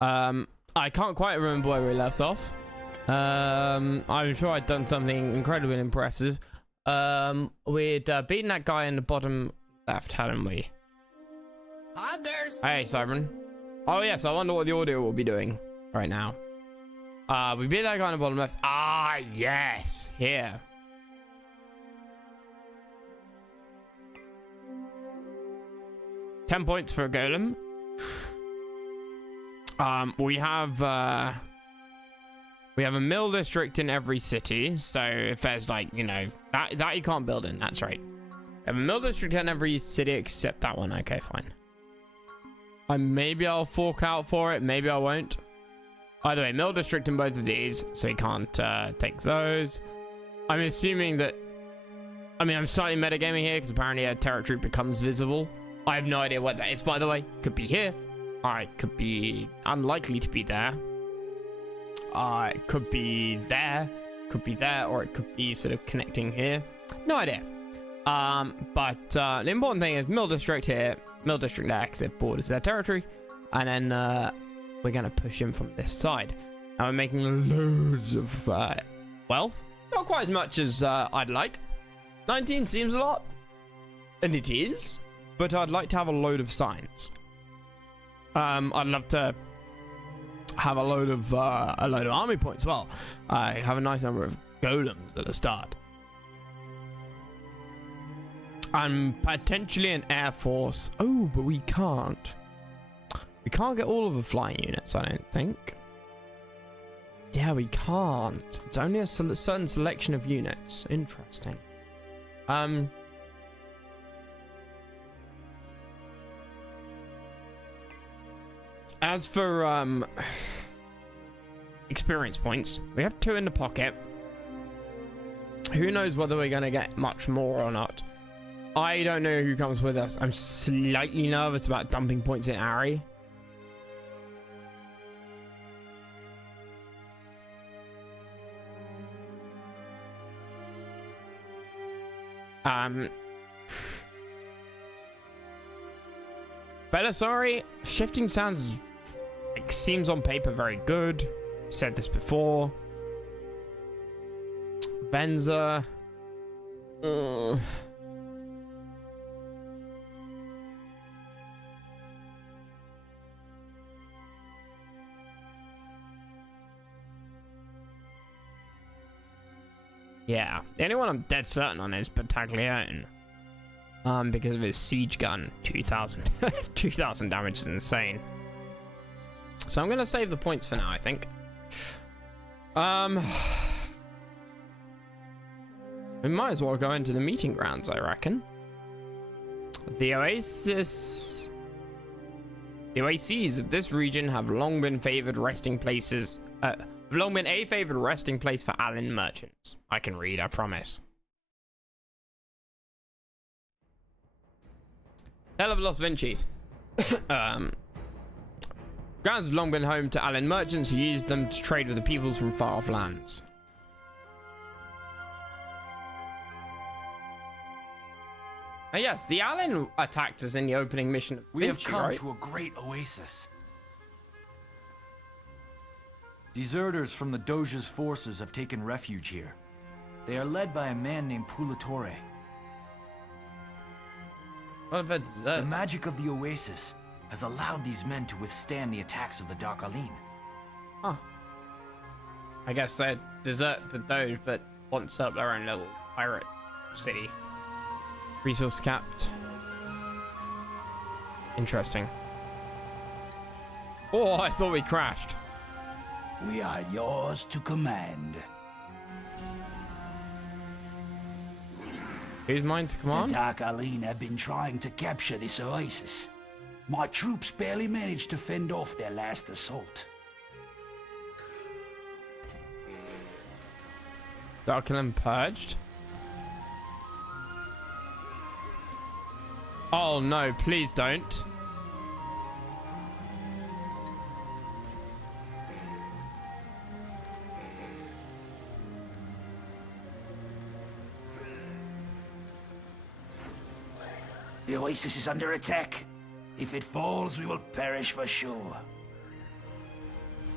I can't quite remember where we left off. I'm sure I'd done something incredibly impressive. We'd beaten that guy in the bottom left, hadn't we? Anders. Hey, Simon. Oh yes, I wonder what the audio will be doing right now. We beat that guy in the bottom left. Ah, yes. Here. £10 for a golem. We have a mill district in every city, so if there's like, you know, that you can't build in, that's right. We have a mill district in every city except that one. Okay, fine. Maybe I'll fork out for it, maybe I won't. Either way, mill district in both of these, so we can't take those. I'm assuming that, I mean, I'm slightly metagaming here because apparently a territory becomes visible. I have no idea what that is, by the way. Could be here. It could be unlikely to be there. It could be there. Could be there, or it could be sort of connecting here. No idea. But the important thing is mill district here, mill district there, because it borders their territory. And then we're going to push in from this side. Now we're making loads of wealth. Not quite as much as I'd like. 19 seems a lot. And it is. But I'd like to have a load of signs. I'd love to have a load of army points. Well, I have a nice number of golems at the start. And potentially an air force. Oh, but we can't. We can't get all of the flying units, I don't think. Yeah, we can't. It's only a certain selection of units. Interesting. As for experience points, we have 2 in the pocket. Who knows whether we're going to get much more or not. I don't know who comes with us. I'm slightly nervous about dumping points in Ari. Belisari, shifting sounds like seems on paper very good. Said this before. Venza. Yeah, the only one I'm dead certain on is Battaglione. Because of his siege gun, 2,000. 2,000 damage is insane. So I'm going to save the points for now, I think. We might as well go into the meeting grounds, I reckon. The oases of this region have long been favored resting places. Have long been a favored resting place for Allen merchants. I can read, I promise. Hell of Los Vinci. Grounds have long been home to Allen merchants who used them to trade with the peoples from far off lands. Yes, the Allen attacked us in the opening mission of Vinci, we have come right? to a great oasis. Deserters from the Doge's forces have taken refuge here. They are led by a man named Pulatore. What about the magic of the oasis has allowed these men to withstand the attacks of the Dark Aline. Huh. I guess they desert the Doge, but want to set up their own little pirate city. Resource capped. Interesting. Oh, I thought we crashed. We are yours to command. Who's mine to command? The Dark Aline have been trying to capture this oasis. My troops barely managed to fend off their last assault. Darkland purged? Oh no, please don't. The oasis is under attack. If it falls, we will perish for sure.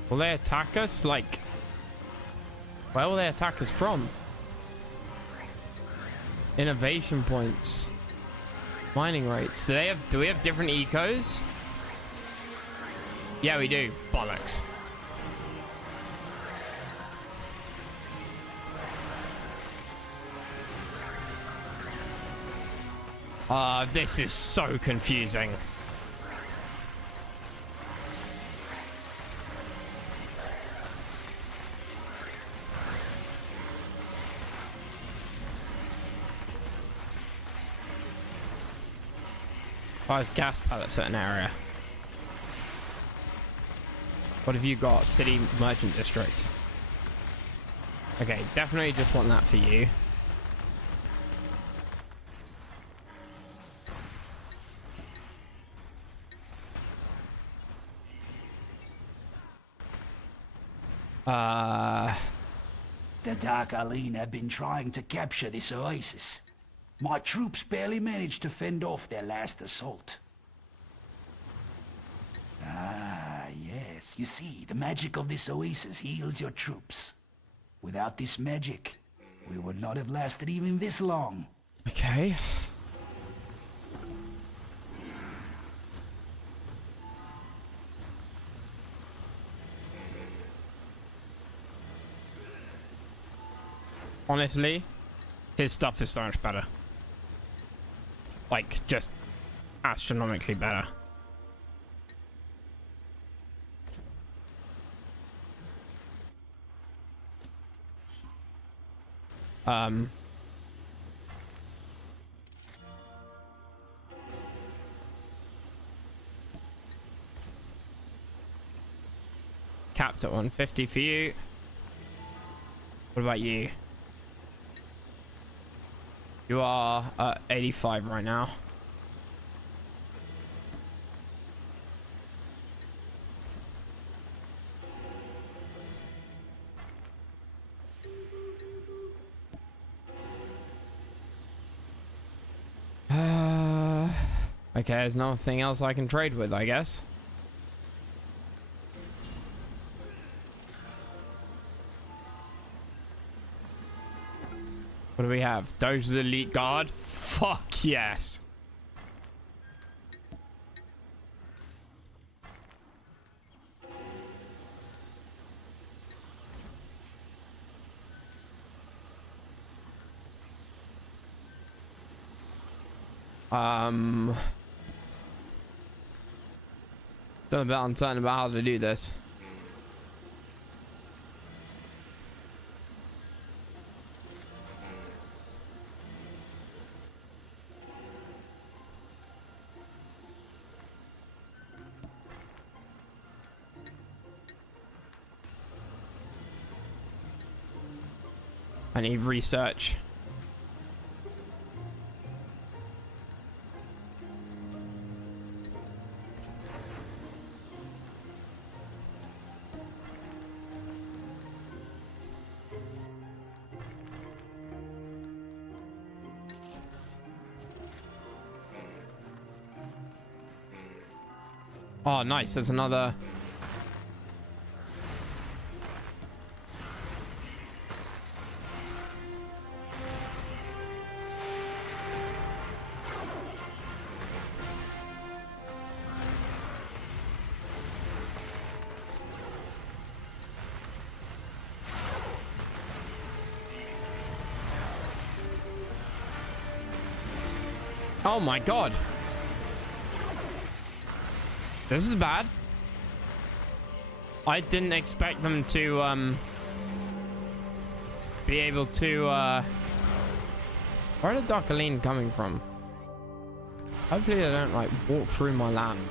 Will they attack us? Like, where will they attack us from? Innovation points. Mining rates. Do we have different ecos? Yeah, we do. Bollocks. This is so confusing. Fires gas pallets at an area. What have you got? City Merchant District. Okay, definitely just want that for you. The Dark Aline have been trying to capture this oasis. My troops barely managed to fend off their last assault. Ah, yes. You see, the magic of this oasis heals your troops. Without this magic, we would not have lasted even this long. Okay. Honestly, his stuff is so much better. Like, just astronomically better. Capped at 150 for you. What about you? You are at 85 right now. Okay, there's nothing else I can trade with, I guess. What do we have? Doge's Elite Guard? Fuck yes. Still a bit uncertain about how to do this. I need research. Oh, nice. There's another. Oh my god. This is bad. I didn't expect them to be able to where are the Dark Aline coming from? Hopefully they don't like walk through my land.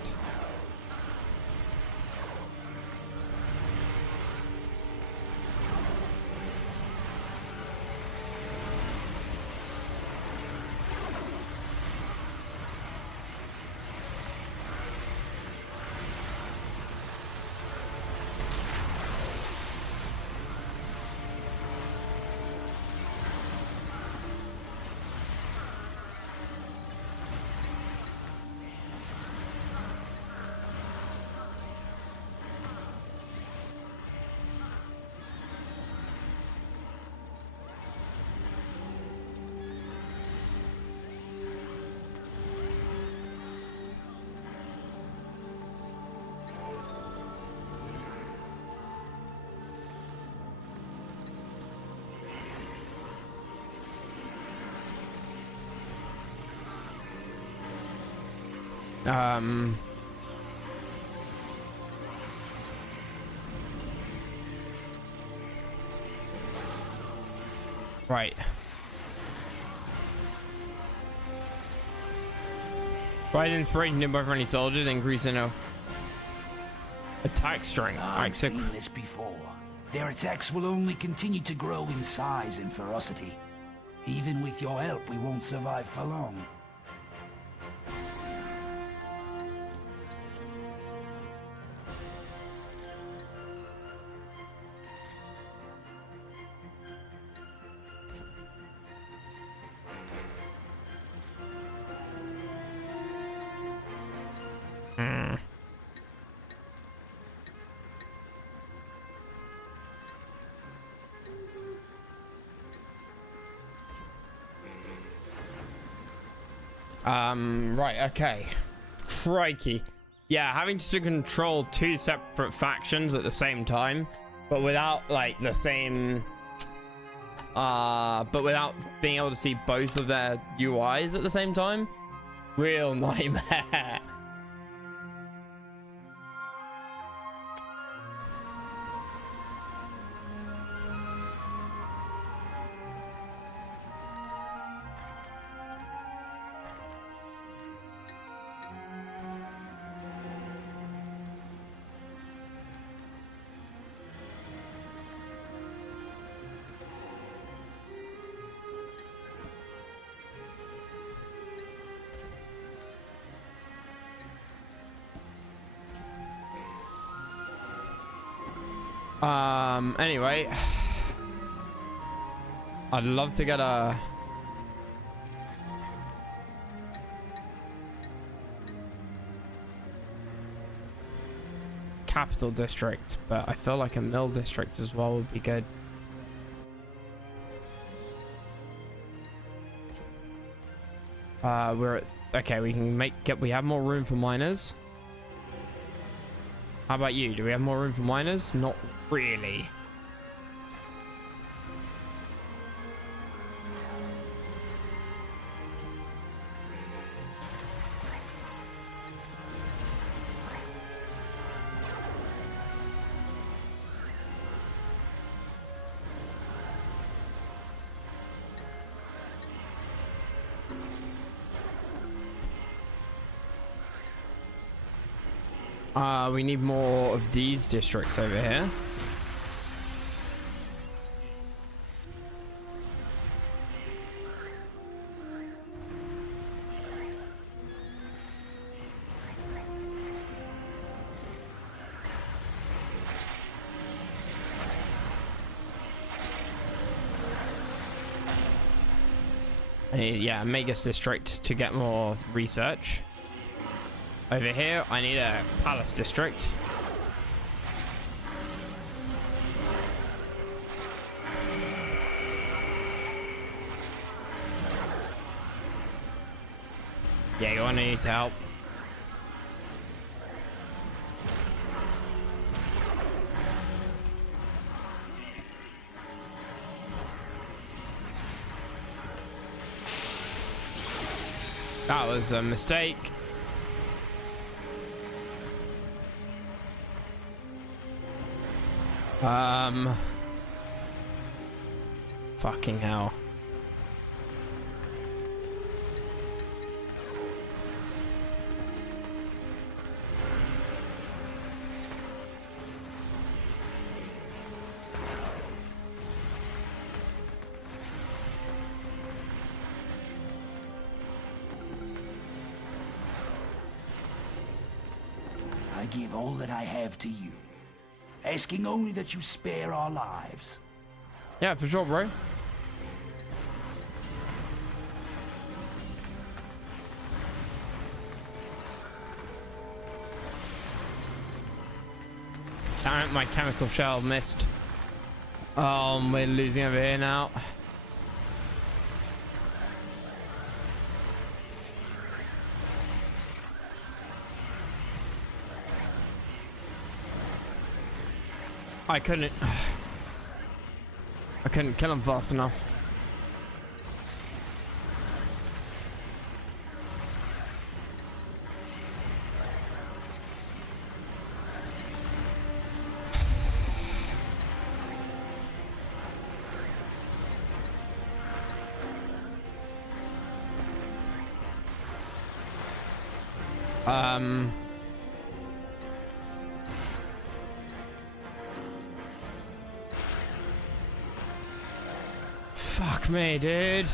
Right. Provide inspiration to friendly soldiers, increasing attack strength. I've seen this before. Their attacks will only continue to grow in size and ferocity. Even with your help, we won't survive for long. Right, okay. Crikey. Yeah, having to control two separate factions at the same time, but without like the same but without being able to see both of their UIs at the same time. Real nightmare. Anyway, I'd love to get a capital district, but I feel like a mill district as well would be good. We're at, okay, we can we have more room for miners. How about you? Do we have more room for miners? Not really. We need more of these districts over here. I need, yeah, Magus district to get more research. Over here, I need a palace district. Yeah, you're gonna need to help. That was a mistake. Fucking hell. I give all that I have to you, asking only that you spare our lives. Yeah, for sure, bro. Damn it, my chemical shell missed. Oh, we're losing over here now. I couldn't kill him fast enough. Um. Fuck me, dude.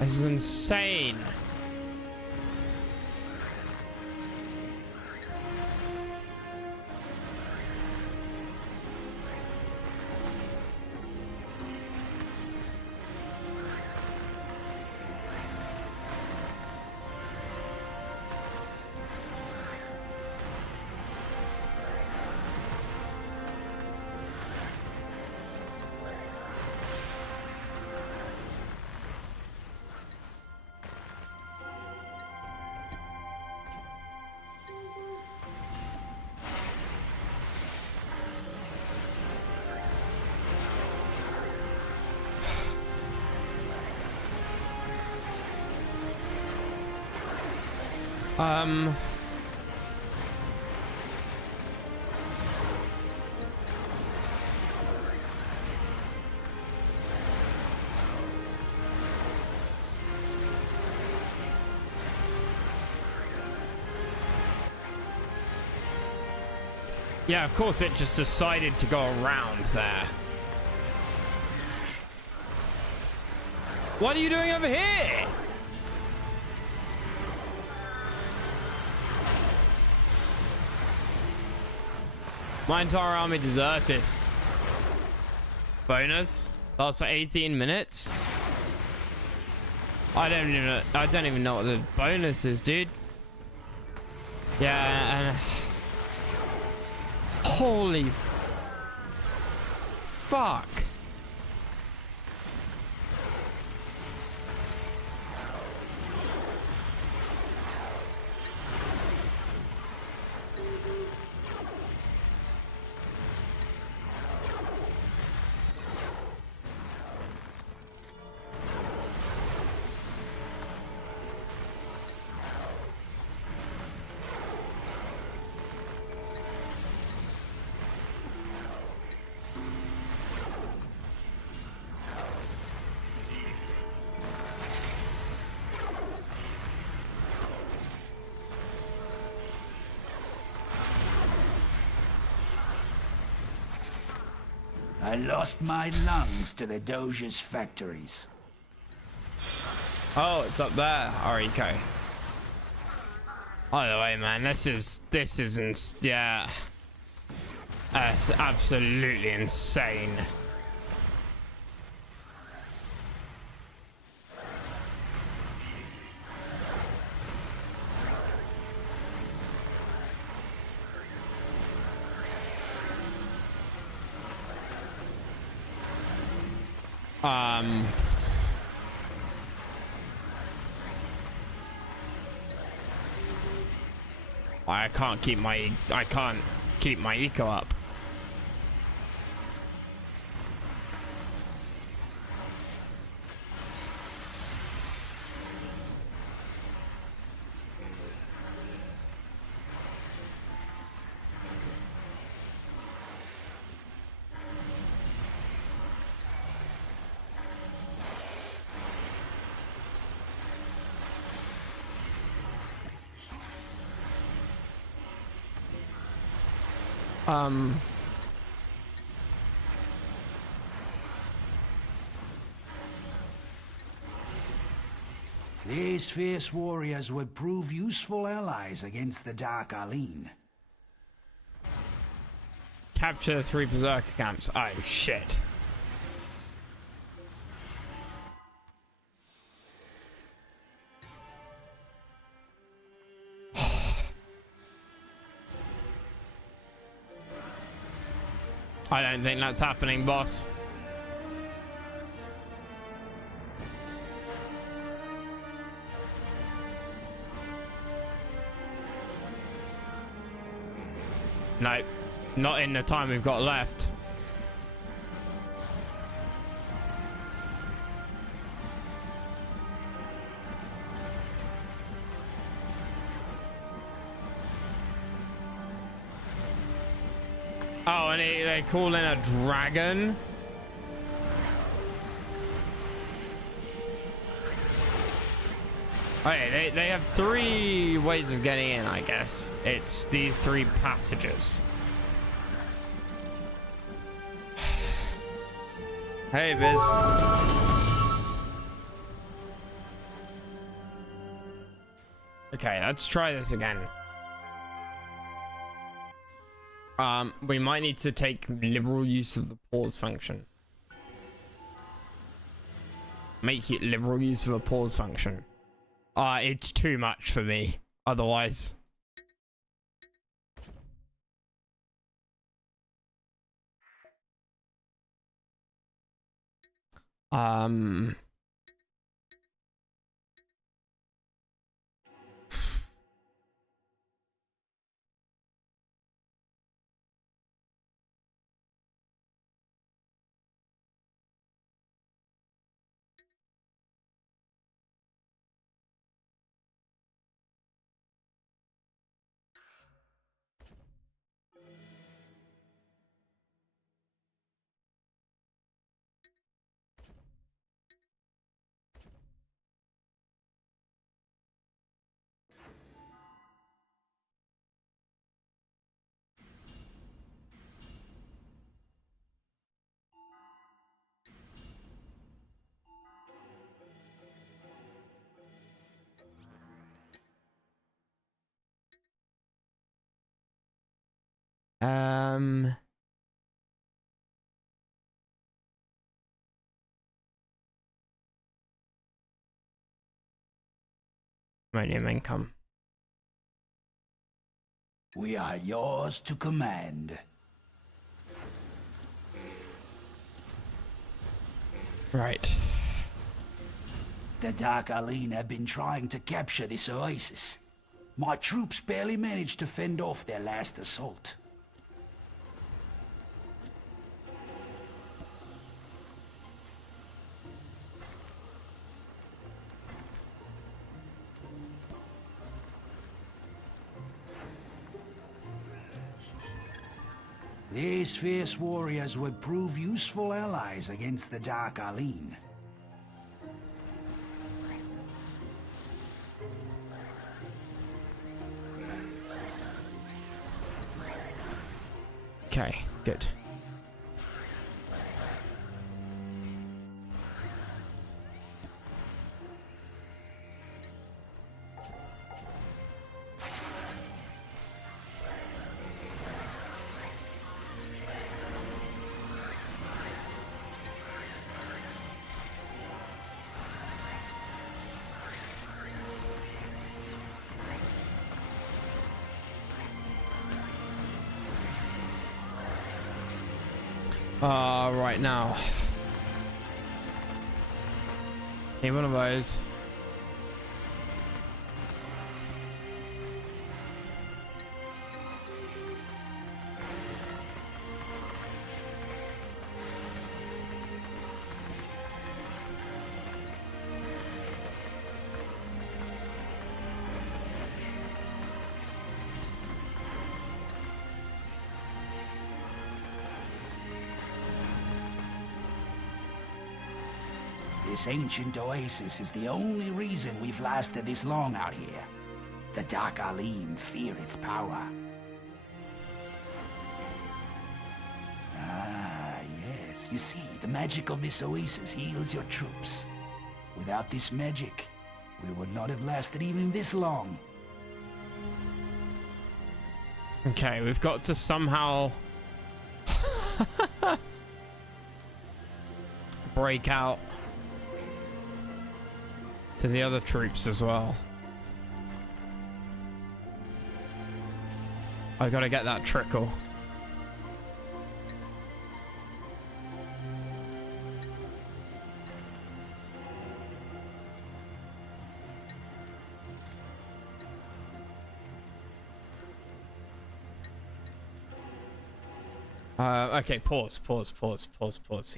This is insane. Um. Yeah, of course it just decided to go around there. What are you doing over here? My entire army deserted. Bonus. Lasts for 18 minutes. I don't even know what the bonus is, dude. Yeah, and holy fuck. I lost my lungs to the Doge's factories. Oh, it's up there. Ariko. By the way, man, this isn't, yeah. It's absolutely insane. I can't keep my eco up. These fierce warriors would prove useful allies against the Dark Arlene. Capture 3 berserker camps. Oh shit. I don't think that's happening, boss. Nope. Not in the time we've got left. Oh, and they call in a dragon. Okay, they have 3 ways of getting in, I guess. It's these 3 passages. Hey, Biz. Okay, let's try this again. We might need to take liberal use of the pause function. Make it liberal use of a pause function. It's too much for me, otherwise. Medium income. We are yours to command. Right. The Dark Aline have been trying to capture this oasis. My troops barely managed to fend off their last assault. These fierce warriors would prove useful allies against the Dark Aline. Okay, good. Right now. Need one of those. This ancient oasis is the only reason we've lasted this long out here. The Dark Aline fear its power. Ah, yes. You see, the magic of this oasis heals your troops. Without this magic, we would not have lasted even this long. Okay, we've got to somehow break out to the other troops as well. I gotta get that trickle. Okay, pause.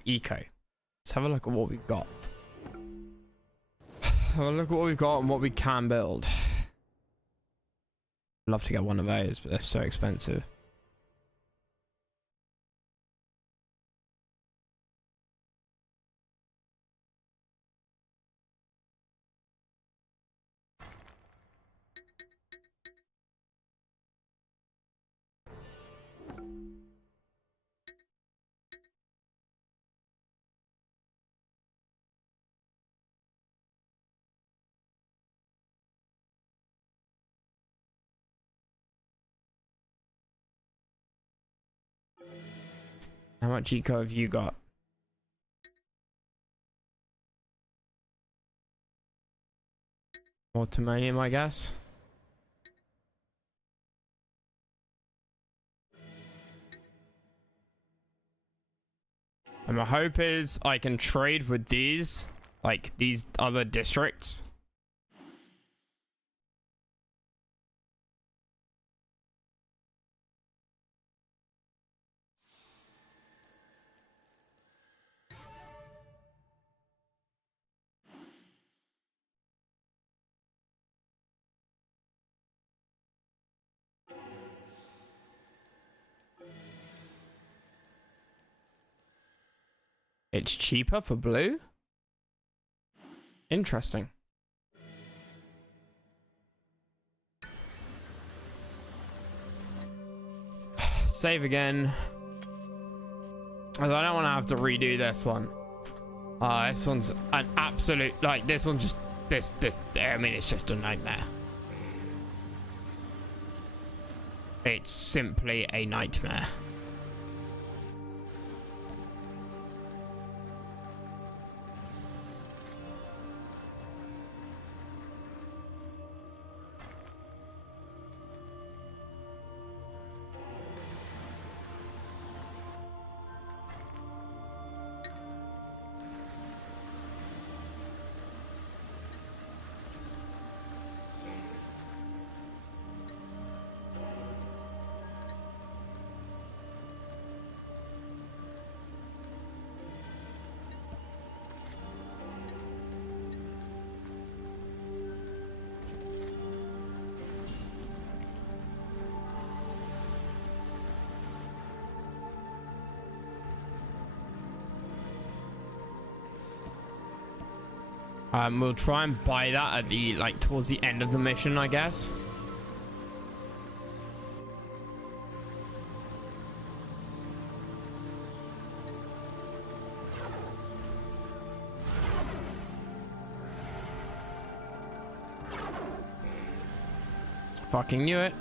Eco. Let's have a look at what we've got. Have a look at what we've got and what we can build. I'd love to get one of those, but they're so expensive. How much eco have you got? More timonium, I guess. And my hope is I can trade with these, like these other districts. It's cheaper for blue? Interesting. Save again. I don't want to have to redo this one. This one's an absolute, like, this one just, I mean, it's just a nightmare. It's simply a nightmare. We'll try and buy that at the, like, towards the end of the mission, I guess. Fucking knew it.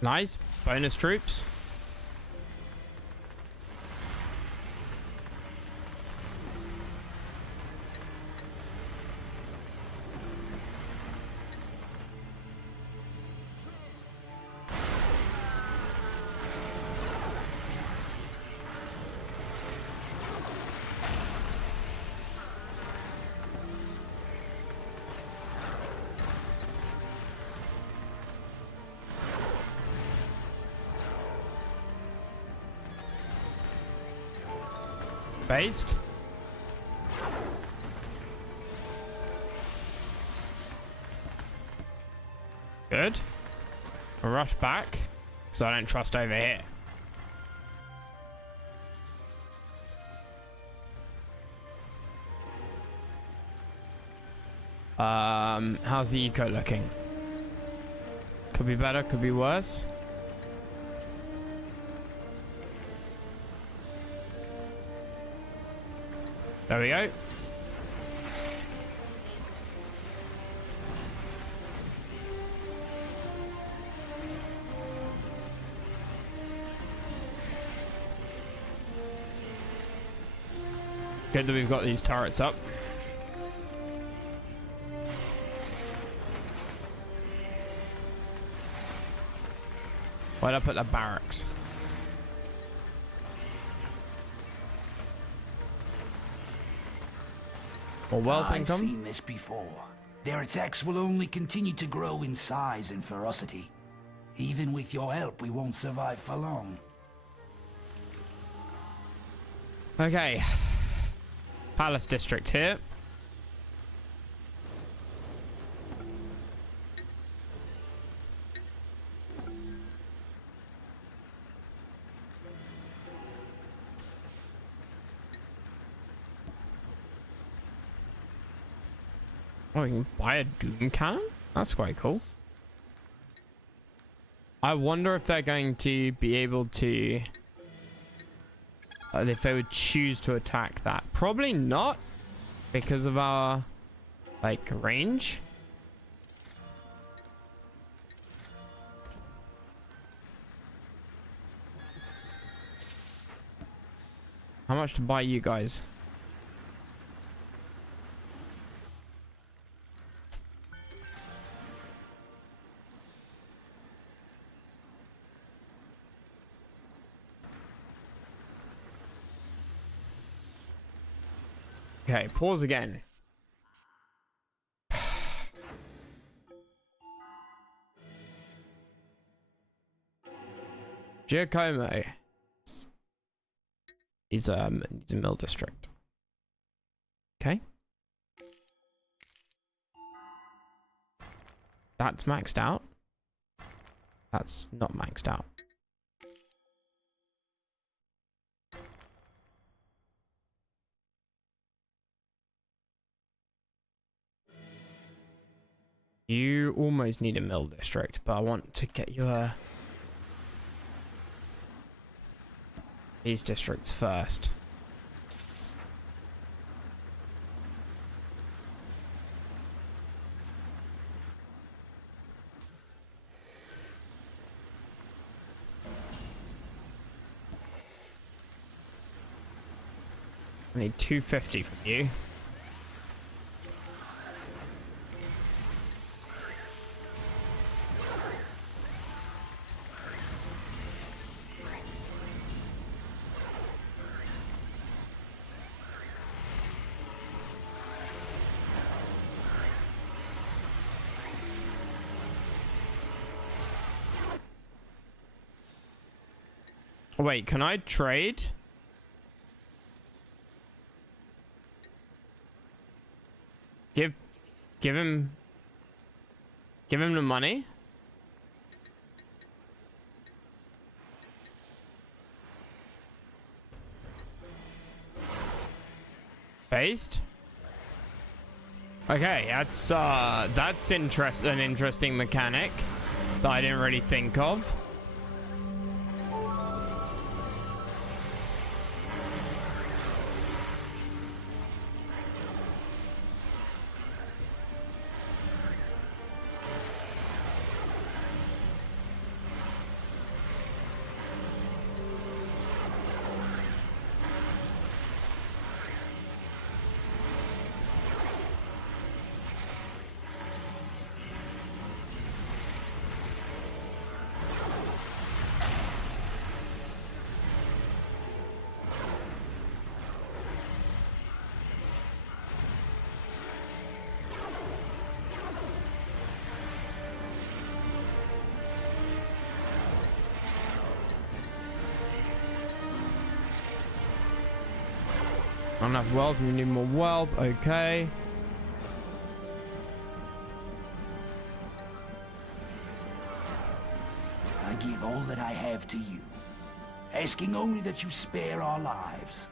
Nice. Bonus troops. Based. Good. I'll rush back because I don't trust over here. How's the eco looking? Could be better, could be worse. There we go. Good that we've got these turrets up. Why'd I put the barracks? Or wealth I've income? seen this before. Their attacks will only continue to grow in size and ferocity. Even with your help, we won't survive for long. Okay. Palace district here. Oh, you can buy a Doom cannon? That's quite cool. I wonder if they're going to be able to... if they would choose to attack that. Probably not. Because of our... like, range. How much to buy you guys? Okay, pause again. Giacomo. He's a mill district. Okay. That's maxed out. That's not maxed out. You almost need a mill district, but I want to get your these districts first. I need 250 from you. Wait, can I trade? Give him the money. Based. Okay, that's an interesting mechanic that I didn't really think of. Not enough wealth, we need more wealth, okay. I give all that I have to you, asking only that you spare our lives.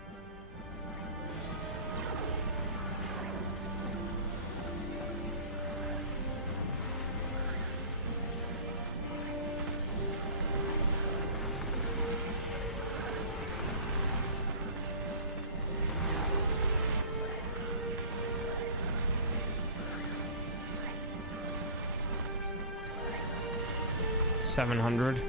700.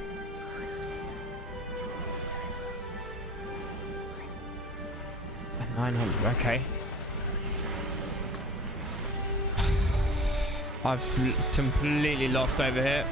And 900. Okay. I've completely lost over here.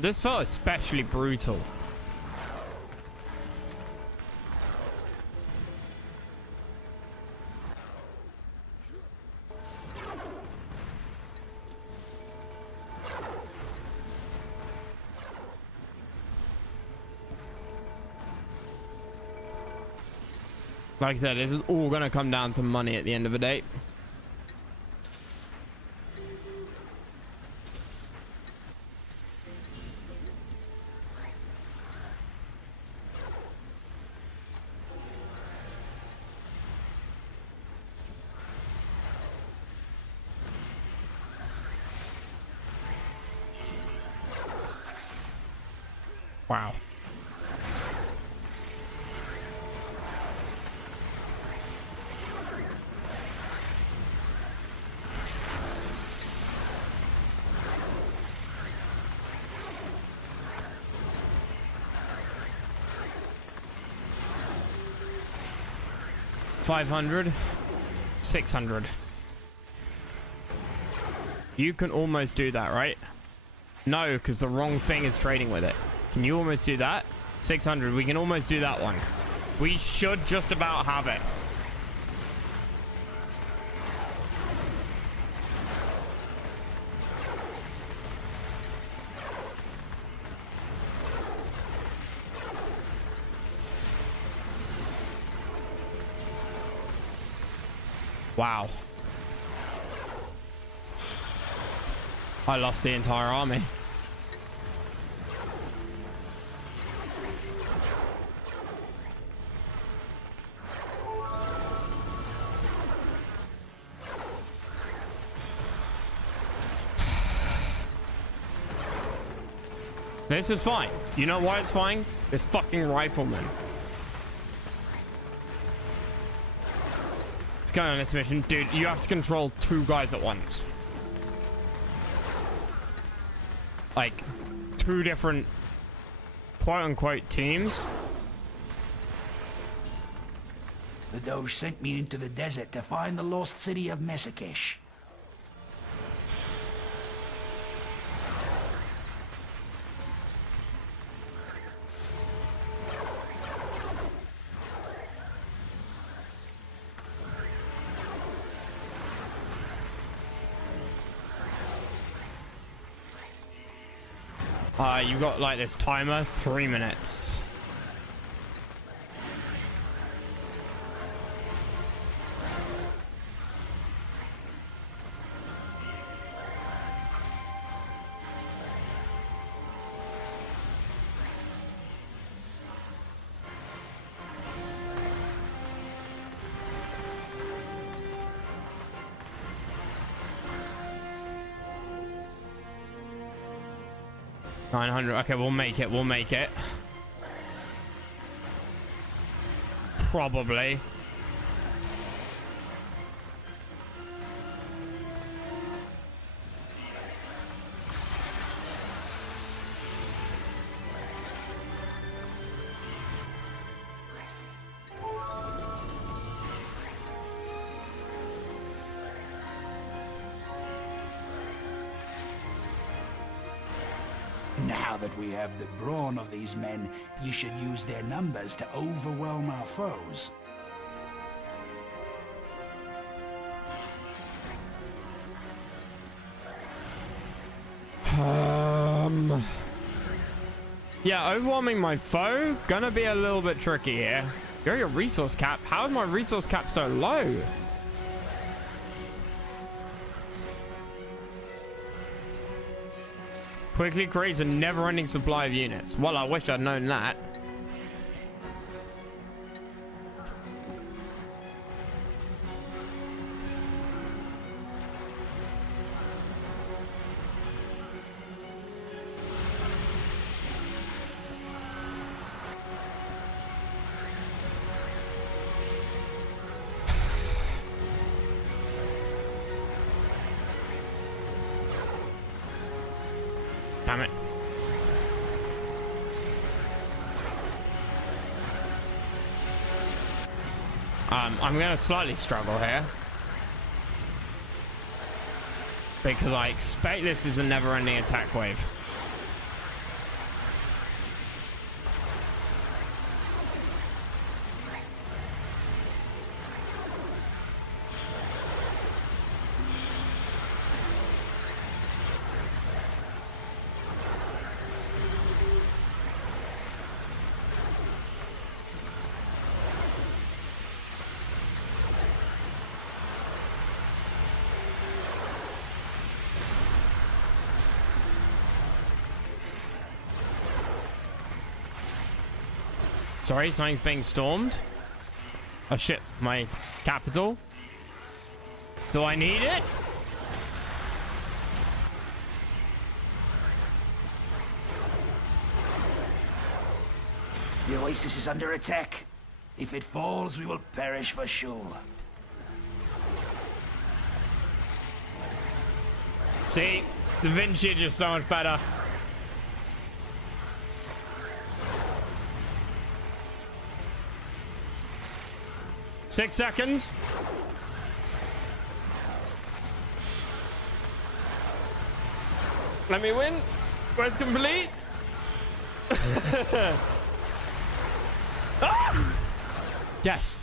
This felt especially brutal. Like I said, this is all gonna come down to money at the end of the day. Wow. $500, $600. You can almost do that, right? No, because the wrong thing is trading with it. Can you almost do that? 600. We can almost do that one. We should just about have it. Wow. I lost the entire army. This is fine. You know why it's fine? This fucking rifleman. Let's go on this mission. Dude, you have to control 2 guys at once. Like, 2 different quote-unquote teams. The Doge sent me into the desert to find the lost city of Mesakesh. You got like this timer, 3 minutes. $900. Okay, we'll make it. We'll make it. Probably. Nah, Now that we have the brawn of these men, you should use their numbers to overwhelm our foes. Yeah, overwhelming my foe, gonna be a little bit tricky here. You're your resource cap. How is my resource cap so low? Quickly creates a never-ending supply of units. Well, I wish I'd known that. Damn it. I'm gonna slightly struggle here. Because I expect this is a never-ending attack wave. Sorry, something's being stormed. Oh shit, my capital. Do I need it? The oasis is under attack. If it falls, we will perish for sure. See, the vintage is so much better. Six seconds. Let me win. Quest complete. Ah! Yes.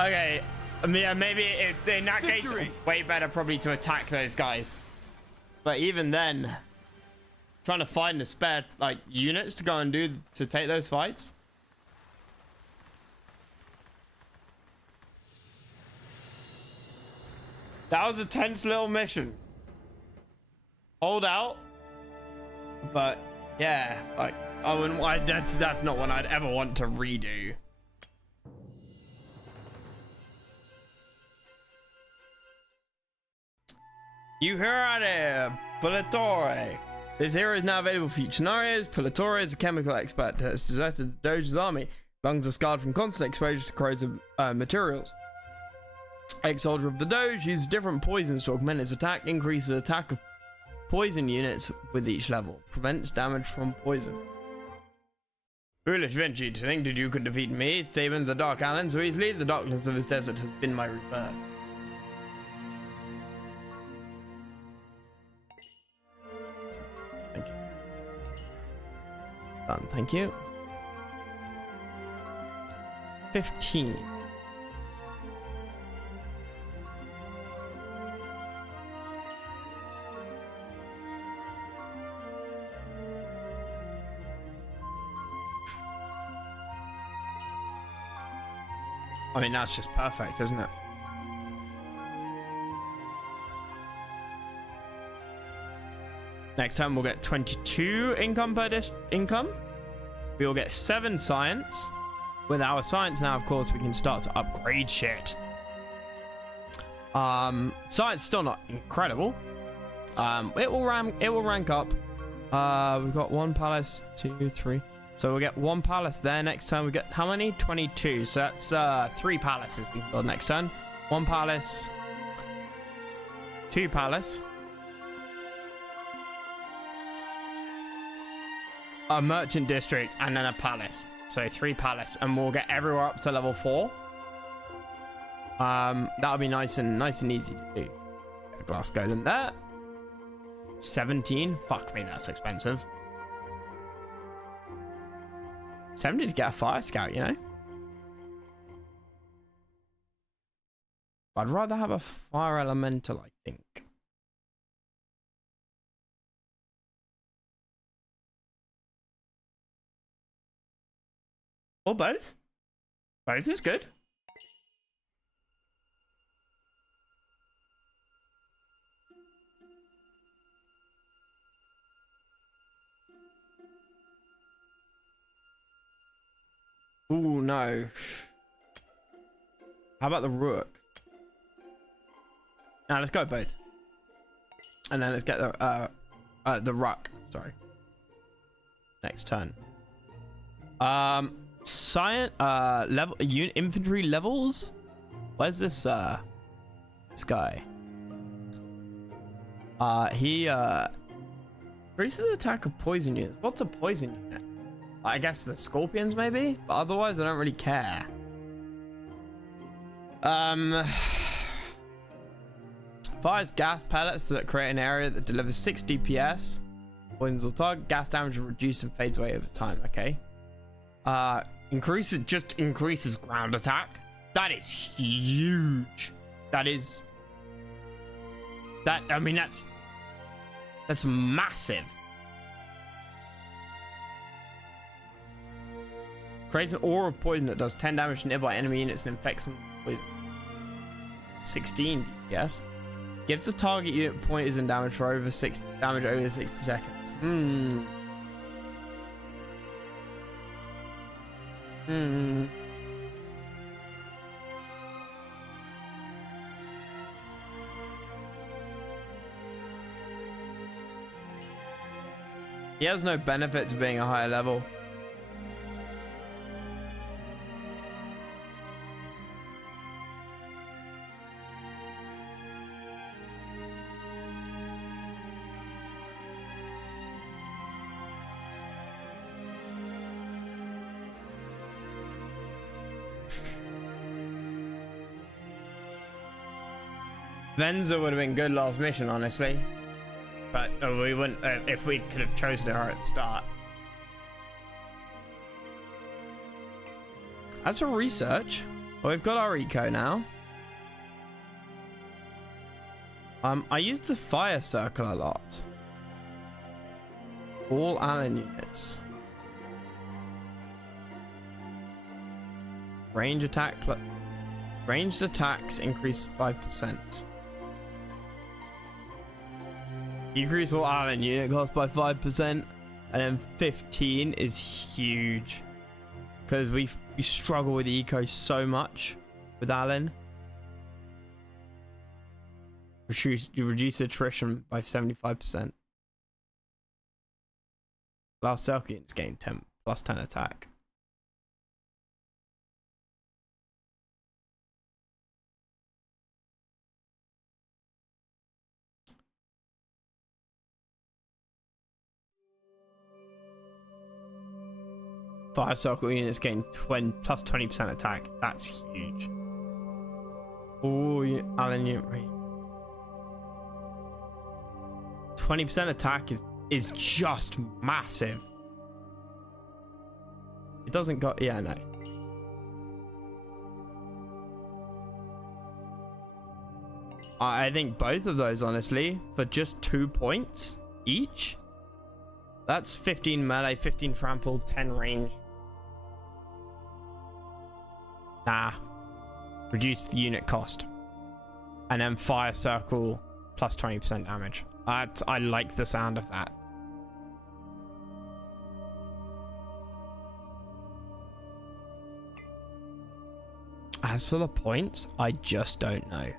Okay. Yeah, maybe in that case, way better probably to attack those guys. But even then, trying to find the spare like units to go and to take those fights. That was a tense little mission. Hold out. But yeah, like that's not one I'd ever want to redo. You hear out there, Pulatore. This hero is now available for future scenarios. Pulatore is a chemical expert that has deserted the Doge's army. Lungs are scarred from constant exposure to corrosive materials. Ex-soldier of the Doge uses different poisons to augment his attack, increases attack of poison units with each level, prevents damage from poison. Foolish Vinci, to think that you could defeat me, Thaban the Dark Allen, so easily. The darkness of his desert has been my rebirth. Thank you. Done, thank you. 15. I mean, that's just perfect, isn't it? Next time we'll get 22 income per income. We will get 7 science. With our science now, of course, we can start to upgrade shit. Science still not incredible. It will rank up. We've got 1 palace, 2, 3. So we'll get 1 palace there. Next turn we get how many? 22. So that's 3 palaces we can build next turn. 1 palace, 2 palace, a merchant district, and then a palace. So 3 palace, and we'll get everywhere up to level 4. That'll be nice and easy to do. Get a glass golem there. 17? Fuck me, that's expensive. 70 to get a fire scout, you know? I'd rather have a fire elemental, I think. Or both. Both is good. Ooh, no. How about the rook? Now let's go both. And then let's get the ruck. Sorry. Next turn. Science level unit infantry levels. Where's this guy? He increases the attack of poison units. What's a poison unit? I guess the scorpions maybe, but otherwise I don't really care. Fires gas pellets that create an area that delivers 6 DPS. Poisons or target. Gas damage is reduced and fades away over time. Okay. Increases ground attack. That is huge. I mean, that's massive. Creates an aura of poison that does 10 damage to nearby enemy units and infects them with poison. 16 DPS. Gives a target unit poison damage for over 60 seconds. He has no benefit to being a higher level. Venza would have been good last mission, honestly. But we wouldn't if we could have chosen her at the start. As for research, well, we've got our eco now. I use the fire circle a lot. All Allen units. Range attack ranged attacks increase 5%. Decrease all Allen unit cost by 5%, and then 15 is huge because we struggle with eco so much with Allen. You reduce attrition by 75%. Last circle units gain 10 plus 10 attack. Five circle units gain plus 20% attack. That's huge. Oh, Allen unit rate. 20% attack is just massive. It doesn't go. Yeah, no. I think both of those, honestly, for just 2 points each. That's 15 melee, 15 trample, 10 range. Nah. Reduce the unit cost. And then fire circle plus 20% damage. I like the sound of that. As for the points, I just don't know.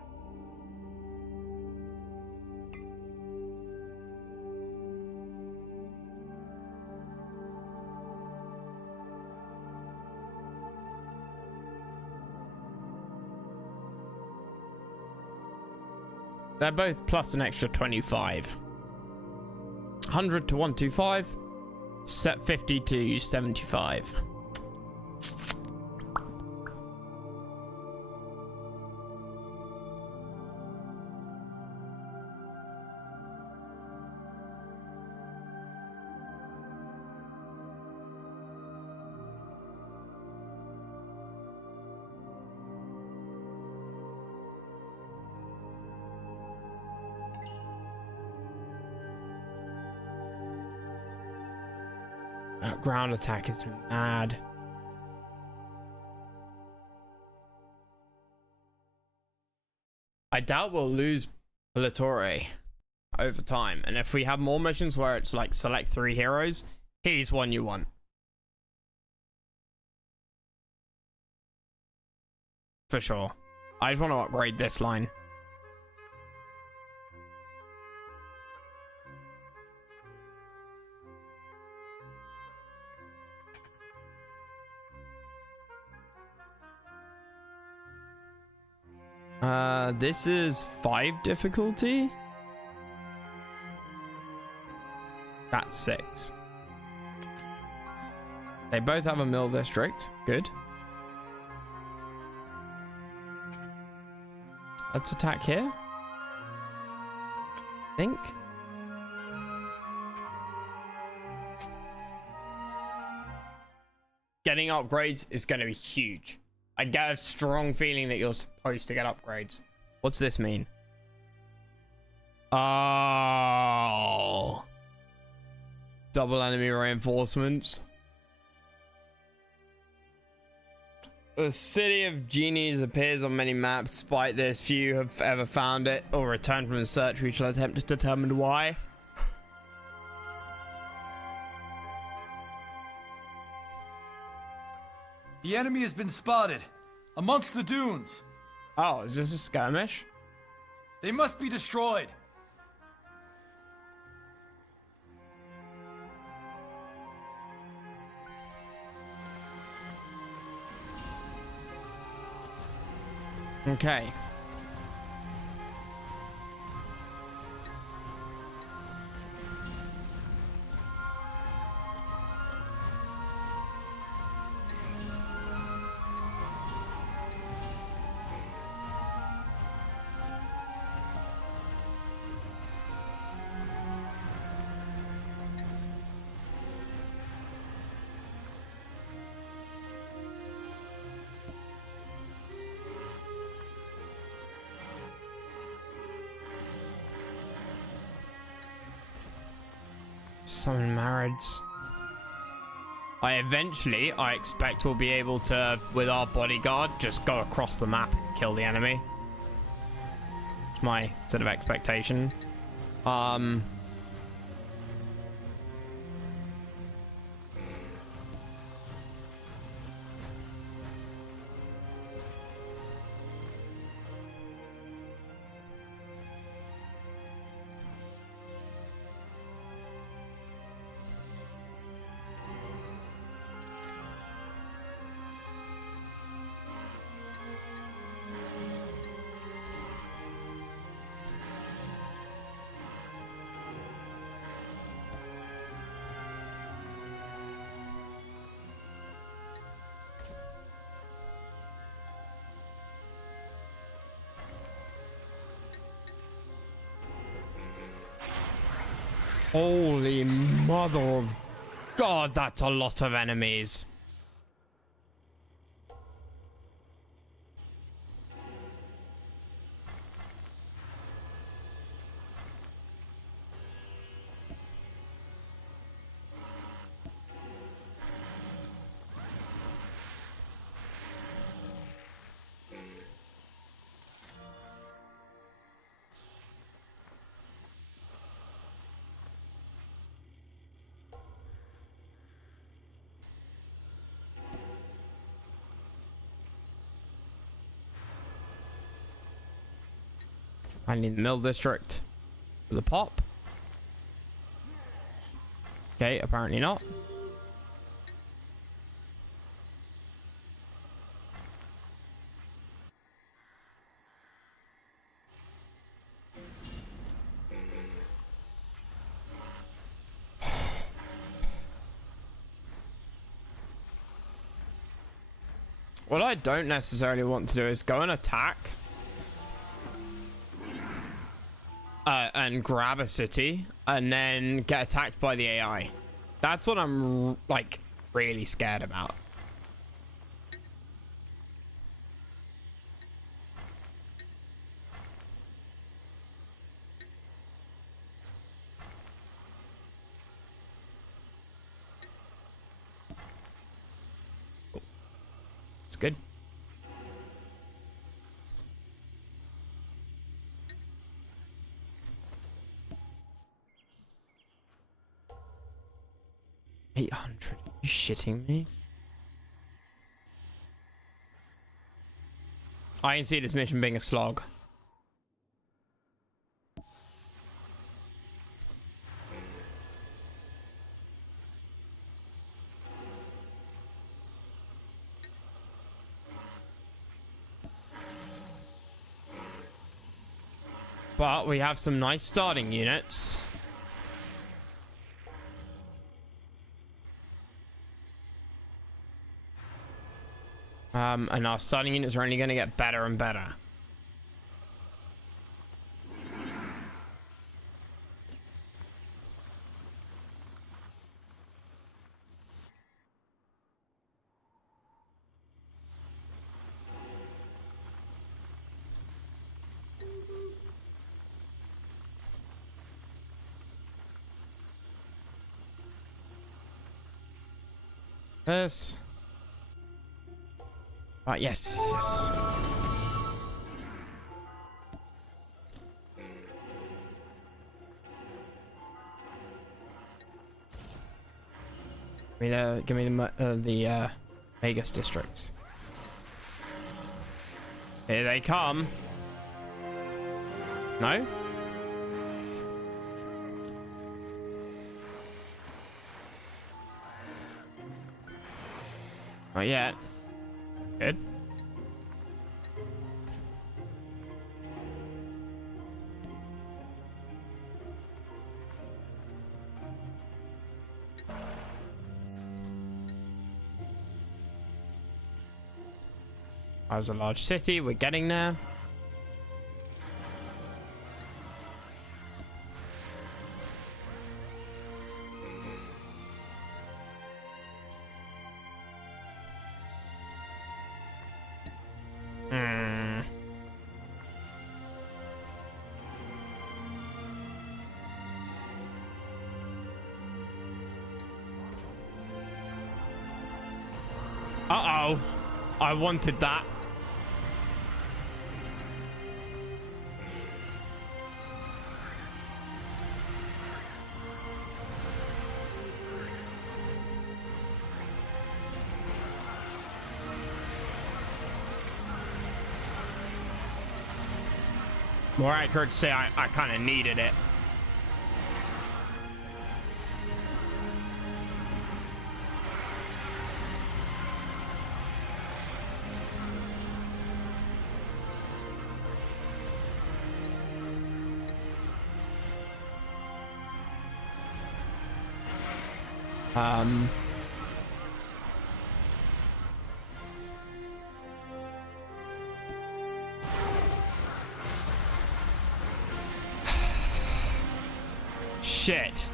They're both plus an extra 25. 100 to 125. Set 50 to 75. ground attack is mad. I doubt we'll lose Pilatore over time. And if we have more missions where it's like select 3 heroes, he's one you want. For sure. I just want to upgrade this line. This is 5 difficulty. That's 6. They both have a mill district. Good. Let's attack here. I think. Getting upgrades is going to be huge. I get a strong feeling that you're supposed to get upgrades. What's this mean? Oh. Double enemy reinforcements. The City of Genies appears on many maps. Despite this, few have ever found it or returned from the search. We shall attempt to determine why. The enemy has been spotted amongst the dunes. Oh, is this a skirmish? They must be destroyed. Okay. Summon marriage. I expect we'll be able to, with our bodyguard, just go across the map and kill the enemy. It's my sort of expectation. Holy mother of God, that's a lot of enemies. I need the mill district for the pop. Okay, apparently not. What I don't necessarily want to do is go and attack and grab a city and then get attacked by the AI. That's what I'm like really scared about. good. $800. Are you shitting me? I can see this mission being a slog. But we have some nice starting units. And our starting units are only going to get better and better. Yes. Right, yes, yes. Give me the Vegas districts. Here they come. No? Not yet. Good. As a large city, we're getting there. Uh-oh. I wanted that. More accurate to say I kind of needed it. Shit.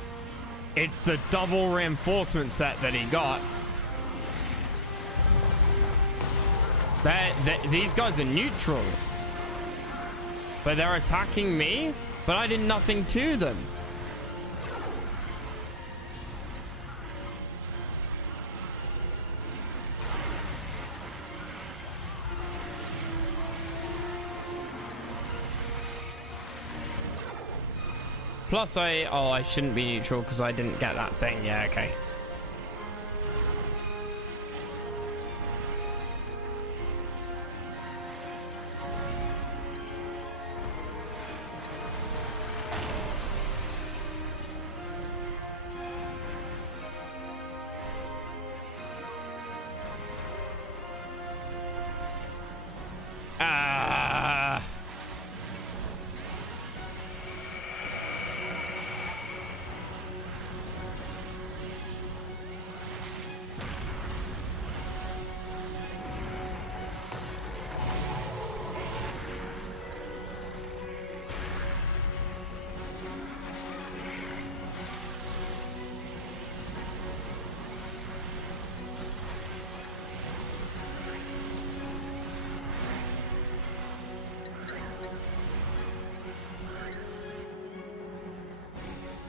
It's the double reinforcement set that he got. These guys are neutral. But they're attacking me, but I did nothing to them. Plus, I shouldn't be neutral because I didn't get that thing. Yeah, okay.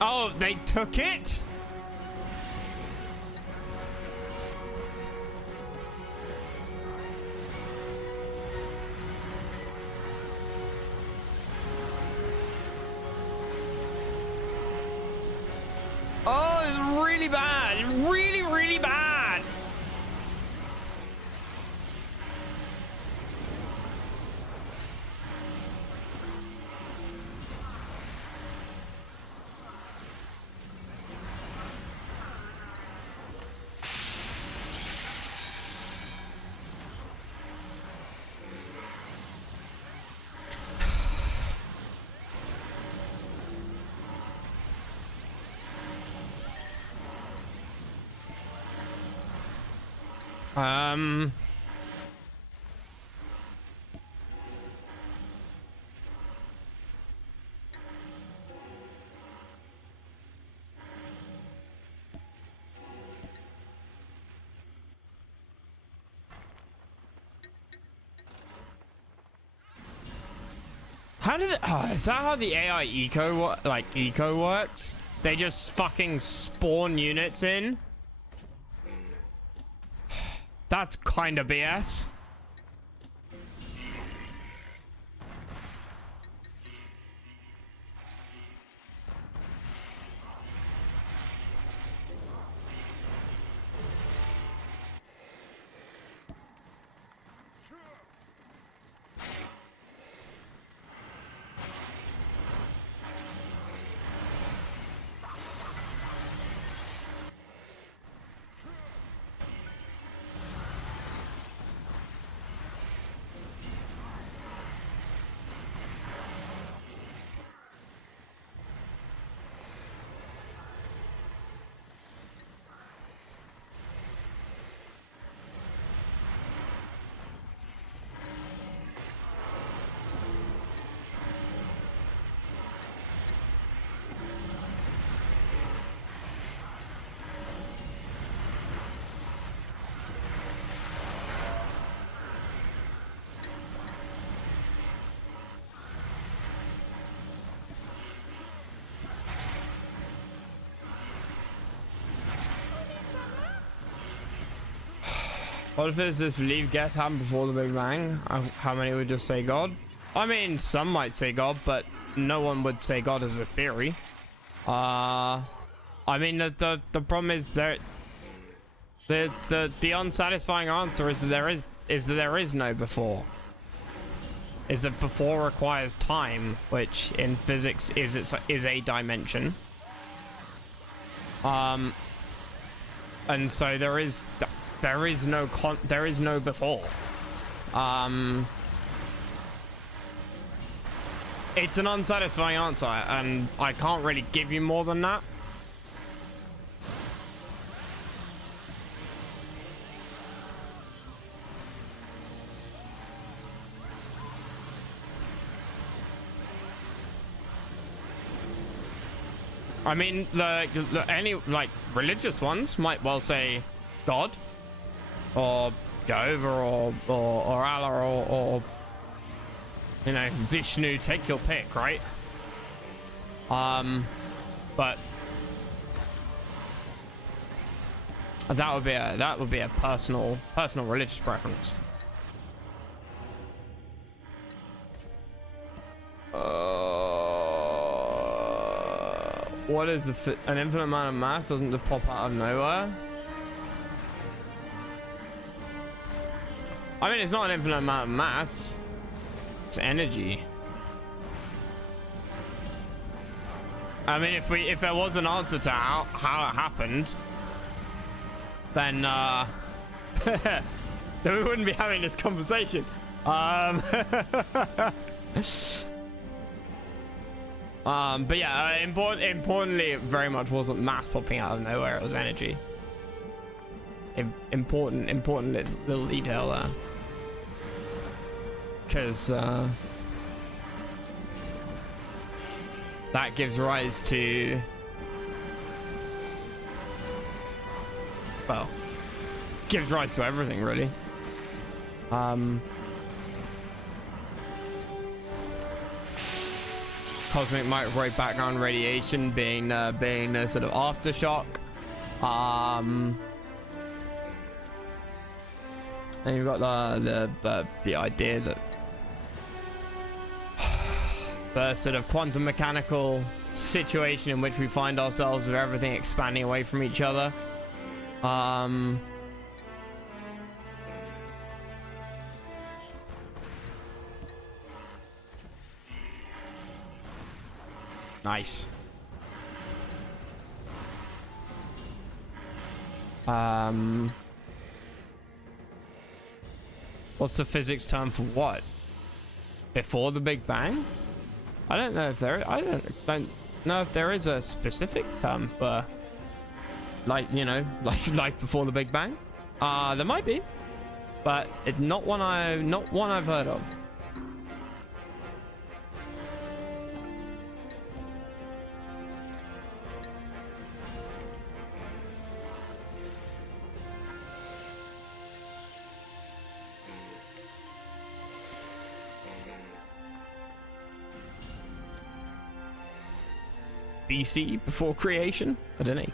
Oh, they took it? Um. How did it, is that how the AI eco works? They just fucking spawn units in? That's kind of BS. What if physicists believe death happened before the Big Bang? How many would just say God? I mean, some might say God, but no one would say God as a theory. I mean, the problem is that the unsatisfying answer is that there is no before. Is that before requires time, which in physics is a dimension. And so there is no before. It's an unsatisfying answer, and I can't really give you more than that. I mean, any like religious ones might well say God, or Jehovah, or Allah, or you know, Vishnu. Take your pick, right? But that would be a personal religious preference. What is an infinite amount of mass doesn't just pop out of nowhere? I mean, it's not an infinite amount of mass. It's energy. I mean, if there was an answer to how it happened, then then we wouldn't be having this conversation. But yeah, importantly, it very much wasn't mass popping out of nowhere. It was energy. Important little detail there. Because that gives rise to, well, gives rise to everything really. Cosmic microwave background radiation being a sort of aftershock. And you've got the idea that the sort of quantum mechanical situation in which we find ourselves, with everything expanding away from each other. Nice. What's the physics term for what? Before the Big Bang? I don't know if I don't know if there is a specific term for, like, you know, life before the Big Bang. There might be, but it's not one I've heard of. BC, before creation? I don't know.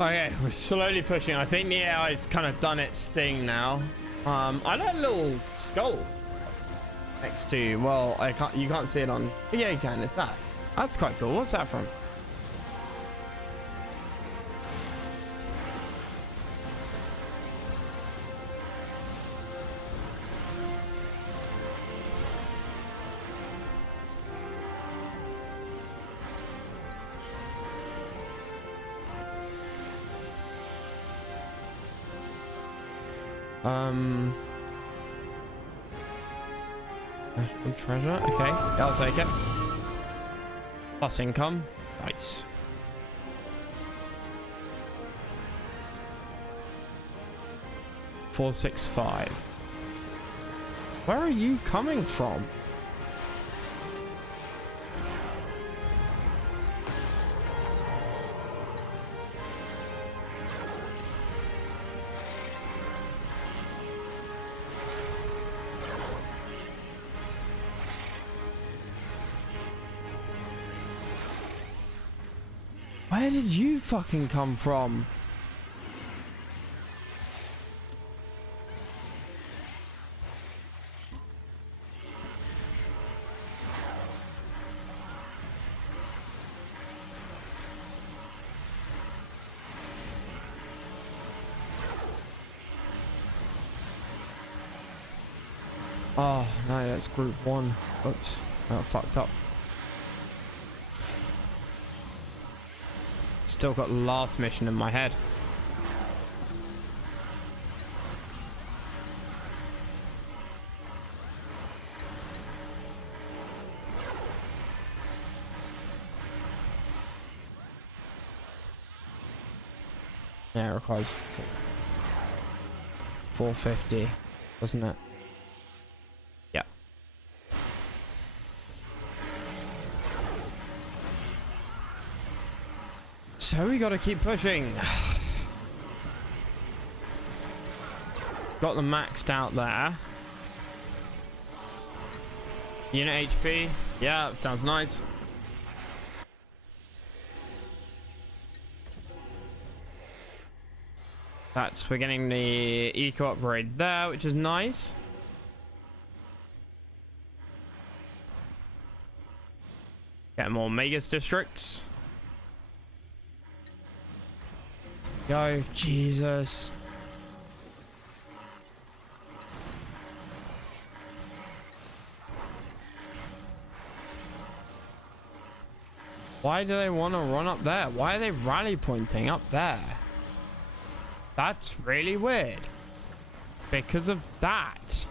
Okay, we're slowly pushing. I think the AI's kind of done its thing now. I like a little skull next to, well, you can't see it on, but yeah, you can. It's that. That's quite cool. What's that from? National treasure. Okay, I'll take it. Plus income. Nice. $465. Where are you coming from? Where did you fucking come from? Oh, no, that's group 1. Oops, I fucked up. Still got the last mission in my head. Yeah, it requires 450, doesn't it? Yeah. So we gotta keep pushing. Got them maxed out there. Unit HP. Yeah, sounds nice. We're getting the eco upgrade there, which is nice. Get more Megas districts. Go, Jesus. Why do they want to run up there? Why are they rally pointing up there? That's really weird. Because of that.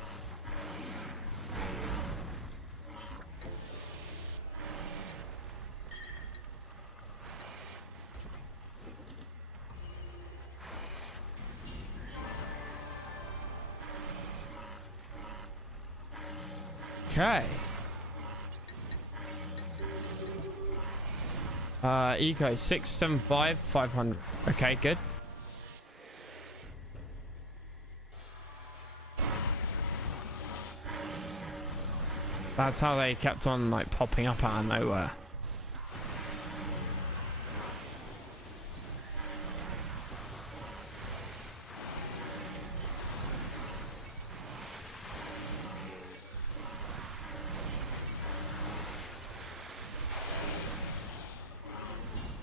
Okay. Eco 675 500. Okay, good. That's how they kept on like popping up out of nowhere.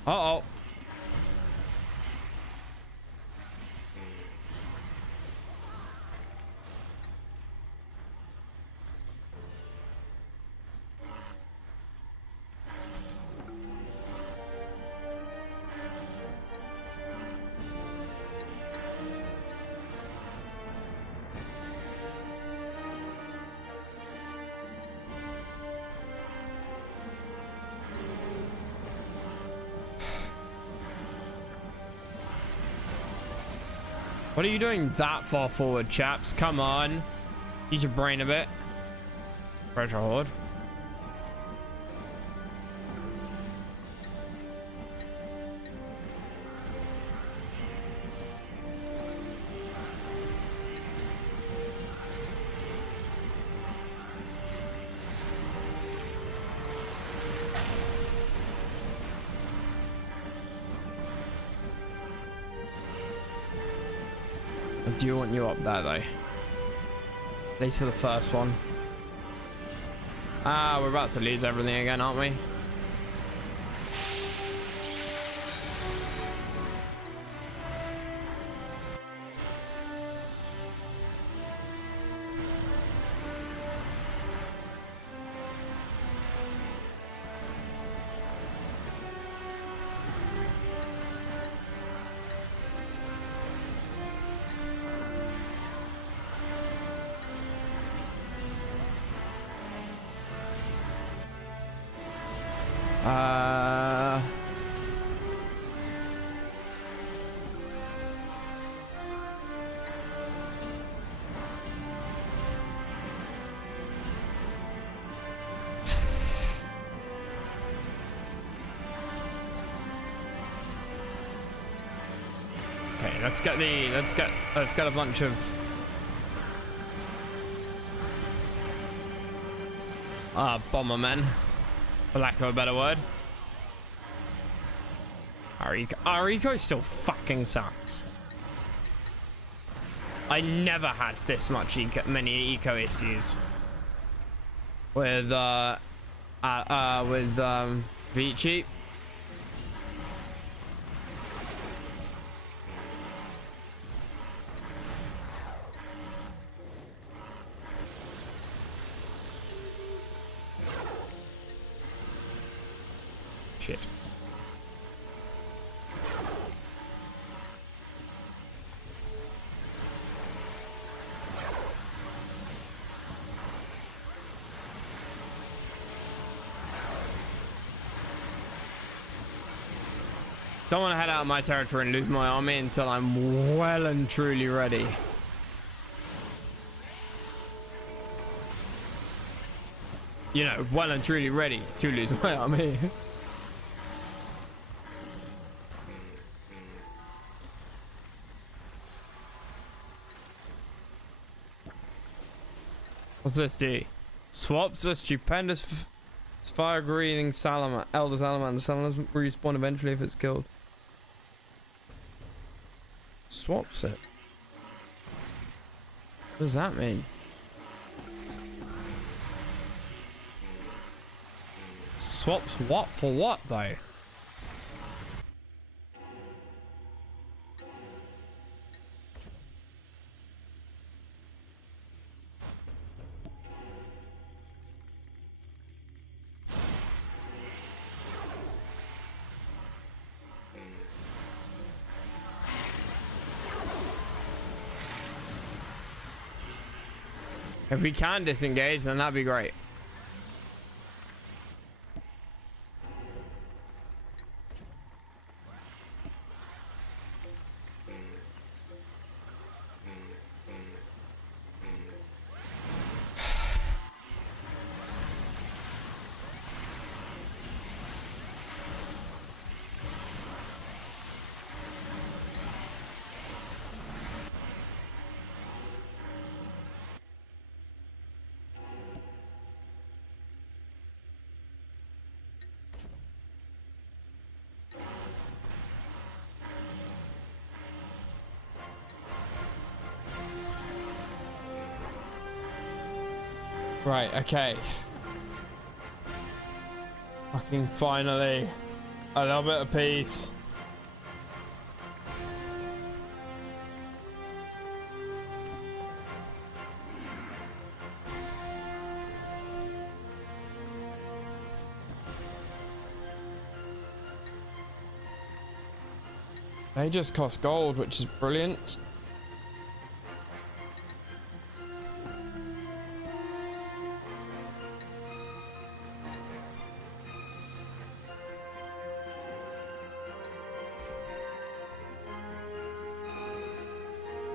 Uh-oh. What are you doing that far forward, chaps? Come on. Use your brain a bit. Treasure hoard. I do want you up there though. At least for the first one. Ah, we're about to lose everything again, aren't we? Okay, let's get a bunch of bombermen, for lack of a better word. Our eco still fucking sucks. I never had this much many eco issues with Vici. Shit. Don't want to head out of my territory and lose my army until I'm well and truly ready. You know, well and truly ready to lose my army. What's this do? Swaps a stupendous fire-breathing elder salamander. Salamanders respawn eventually if it's killed. Swaps it. What does that mean? Swaps what for what though? If we can disengage, then that'd be great. Right, okay. Fucking finally. A little bit of peace. They just cost gold, which is brilliant.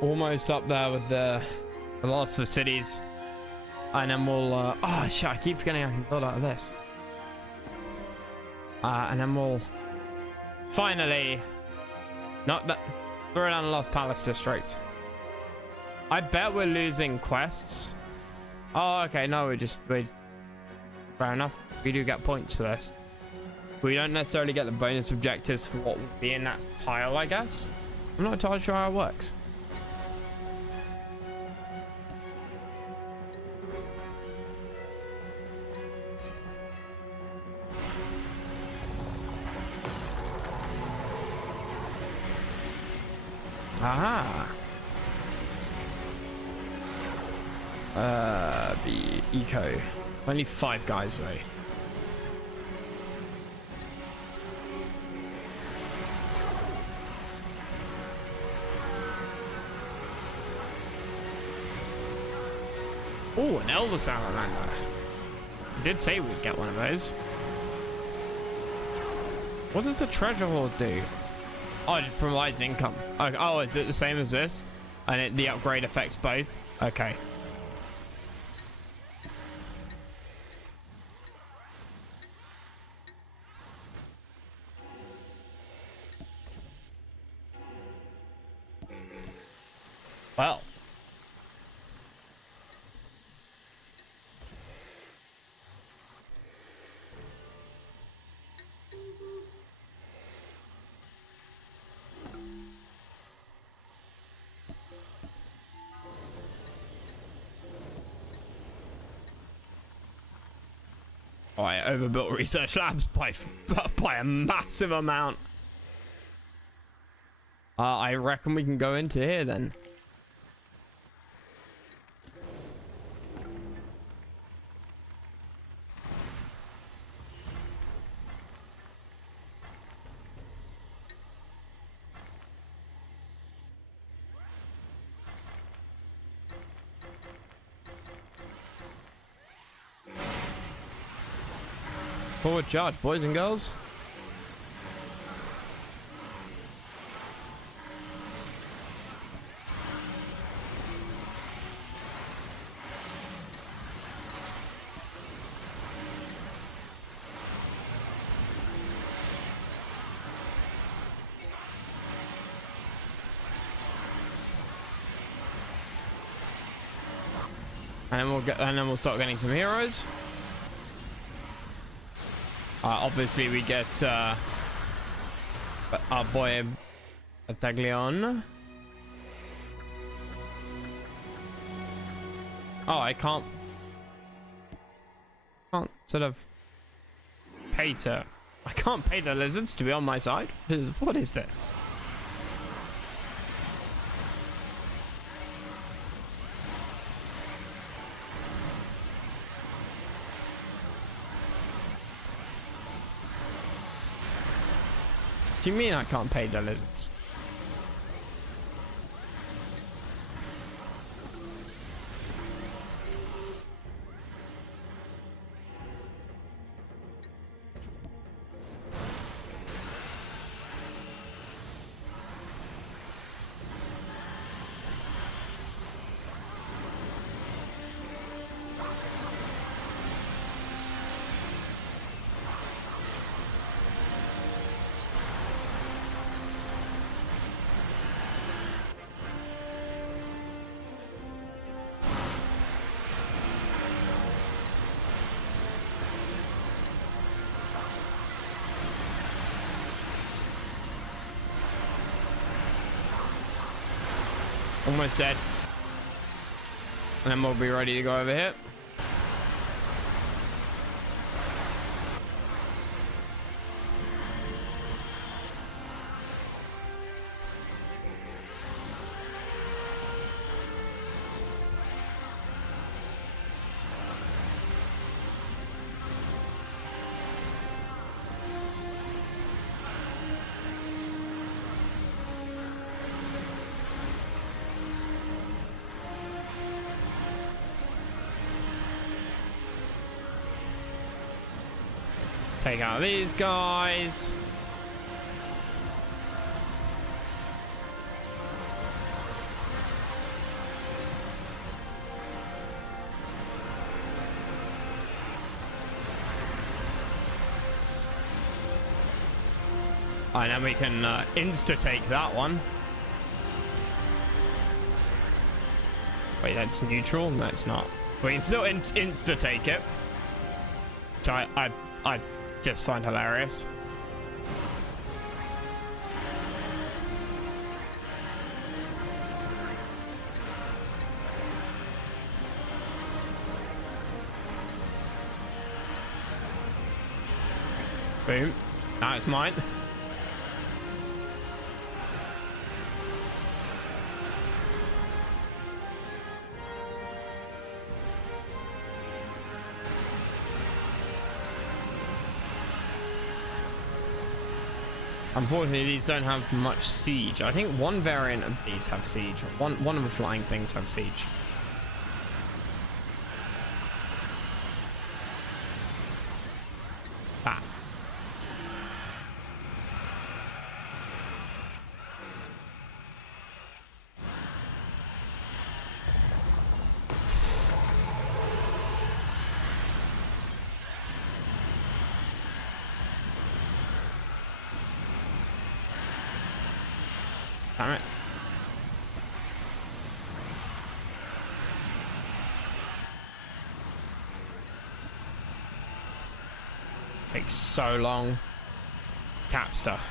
almost up there with the last of cities. And then we'll, oh shit, I keep forgetting I can build out of this. And then we'll finally, not that, throw down the Lost Palace District. I bet we're losing quests. Oh, okay, no, we fair enough. We do get points for this. We don't necessarily get the bonus objectives for what would be in that tile, I guess. I'm not entirely sure how it works. Aha. Be eco. Only 5 guys though. Oh, an Elder Salamander. I did say we'd get one of those. What does the treasure hoard do? Oh, it provides income. Oh, is it the same as this? And the upgrade affects both? Okay. Well. Oh, I overbuilt research labs by a massive amount. I reckon we can go into here then. Forward charge, boys and girls. And then we'll start getting some heroes. Obviously, we get our boy Taglion. Oh, I can't sort of pay to. I can't pay the lizards to be on my side. What is this? What do you mean I can't pay the lizards? Almost dead. And then we'll be ready to go over here. Take out these guys. And then we can insta-take that one. Wait, that's neutral? No, it's not. We can still insta-take it. Which I just find hilarious. Boom. Now it's mine. Unfortunately, these don't have much siege. I think one variant of these have siege. One of the flying things have siege. Ah. Damn it. Takes so long. Cap stuff.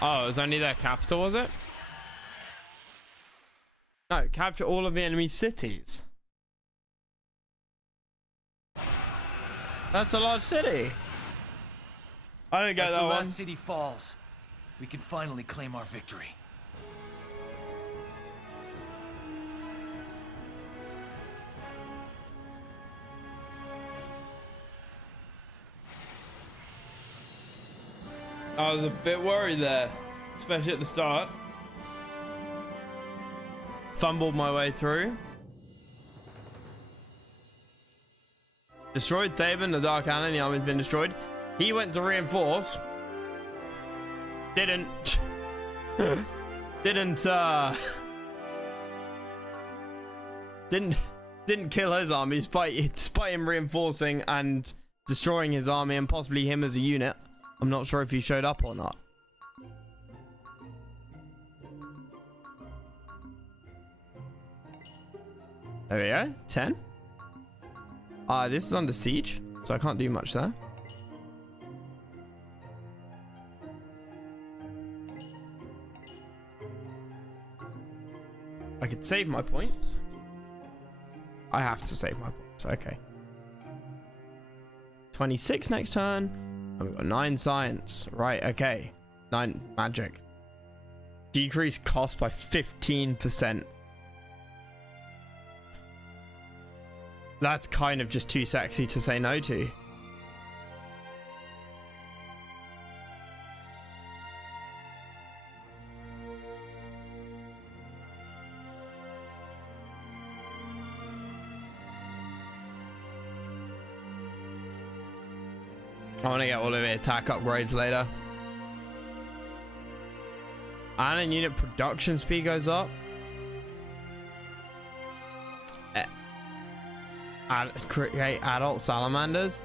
Oh, it was only their capital, was it? No, capture all of the enemy cities. That's a large city. I don't get that one. As the last city falls, we can finally claim our victory. I was a bit worried there, especially at the start. Fumbled my way through. Destroyed Thaban, the Dark Cannon, the army's been destroyed. He went to reinforce. Didn't kill his army despite him reinforcing and destroying his army and possibly him as a unit. I'm not sure if he showed up or not. There we go. 10. This is under siege, so I can't do much there. I could save my points. I have to save my points. Okay. 26 next turn. And we've got 9 science. Right, okay. 9 magic. Decrease cost by 15%. That's kind of just too sexy to say no to. I want to get all of the attack upgrades later. And in unit production speed goes up. Create adult salamanders.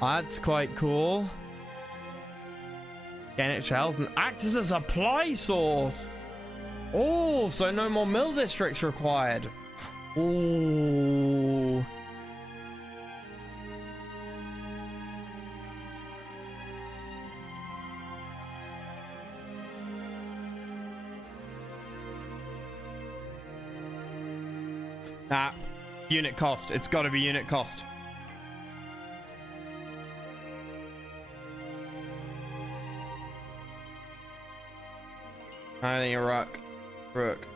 That's quite cool. Gain extra health and act as a supply source. Oh, so no more mill districts required. Ooh. Nah, unit cost. It's got to be unit cost. I think a rook.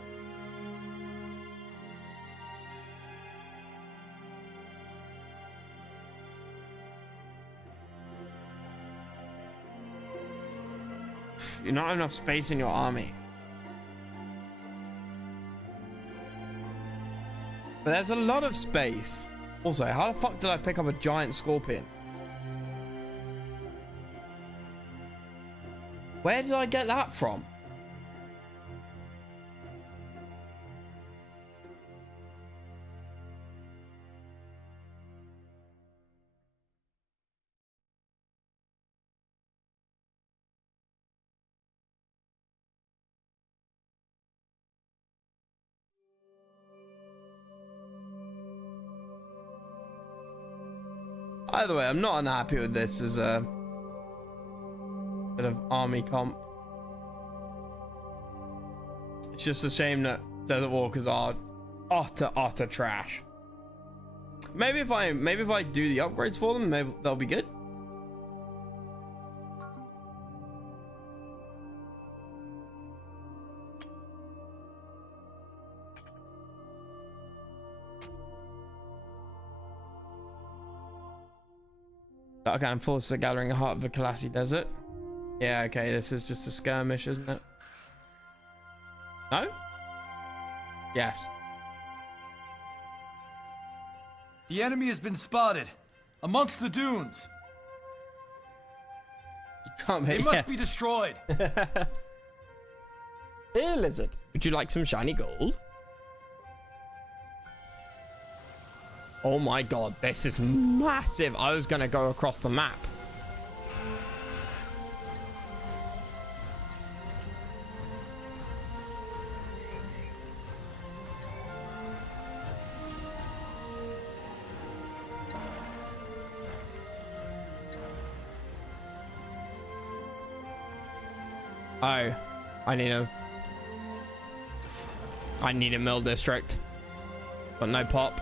You not have enough space in your army. But there's a lot of space. Also, how the fuck did I pick up a giant scorpion? Where did I get that from? Either way, I'm not unhappy with this as a bit of army comp. It's just a shame that Desert Walkers are utter trash. Maybe if I do the upgrades for them, maybe they'll be good. Okay, I'm forced to gathering a heart of the Kalassi Desert. Yeah, okay, this is just a skirmish, isn't it? No? Yes. The enemy has been spotted amongst the dunes. Can't be, They must be destroyed. Here, lizard. Would you like some shiny gold? Oh my god, this is massive. I was gonna go across the map. Oh, I need a mill district, but no pop.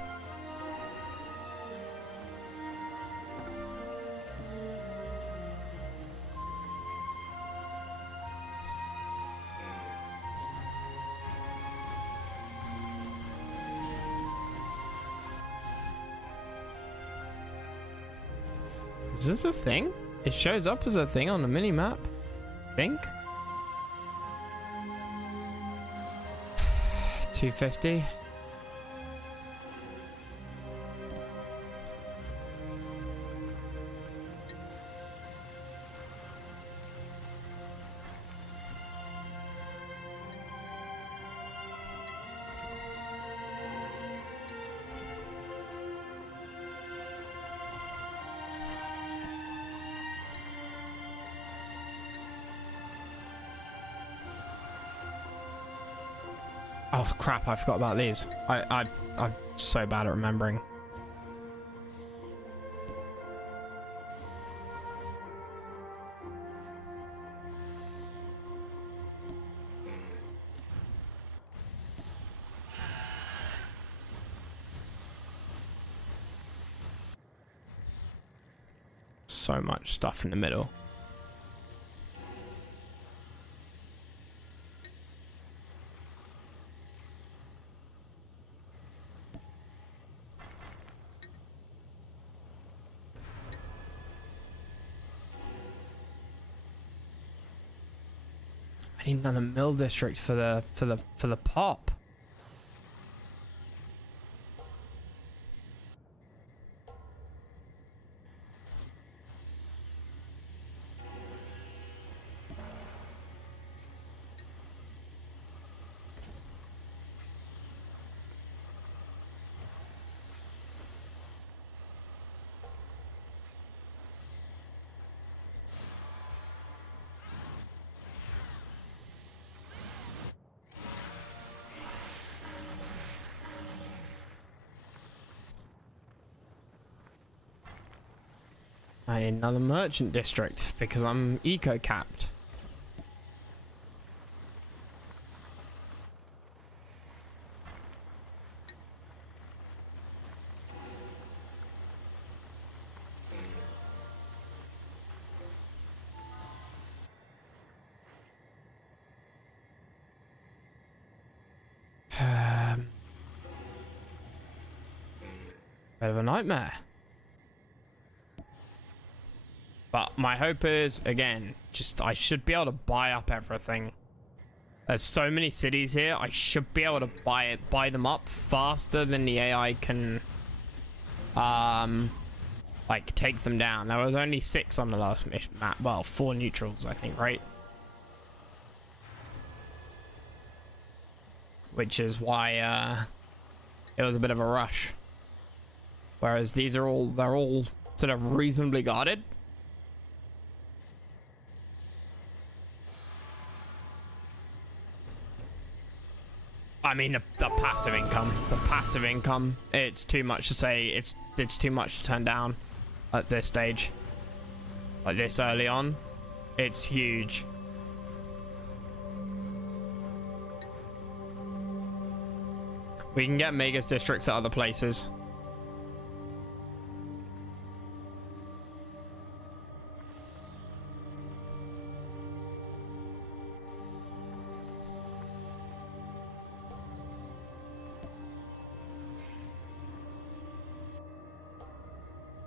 Is this a thing? It shows up as a thing on the mini map, I think. 250. Oh crap, I forgot about these. I'm so bad at remembering. So much stuff in the middle. I need another mill district for the pop. I need another merchant district because I'm eco-capped. Bit of a nightmare. But my hope is, again, just I should be able to buy up everything. There's so many cities here, I should be able to buy them up faster than the AI can, like, take them down. There was only 6 on the last mission map. Well, 4 neutrals, I think, right? Which is why, it was a bit of a rush. Whereas these are all, they're all sort of reasonably guarded. I mean, the passive income, it's too much to say. It's too much to turn down. at this stage. Like this early on. It's huge. We can get Megas districts at other places.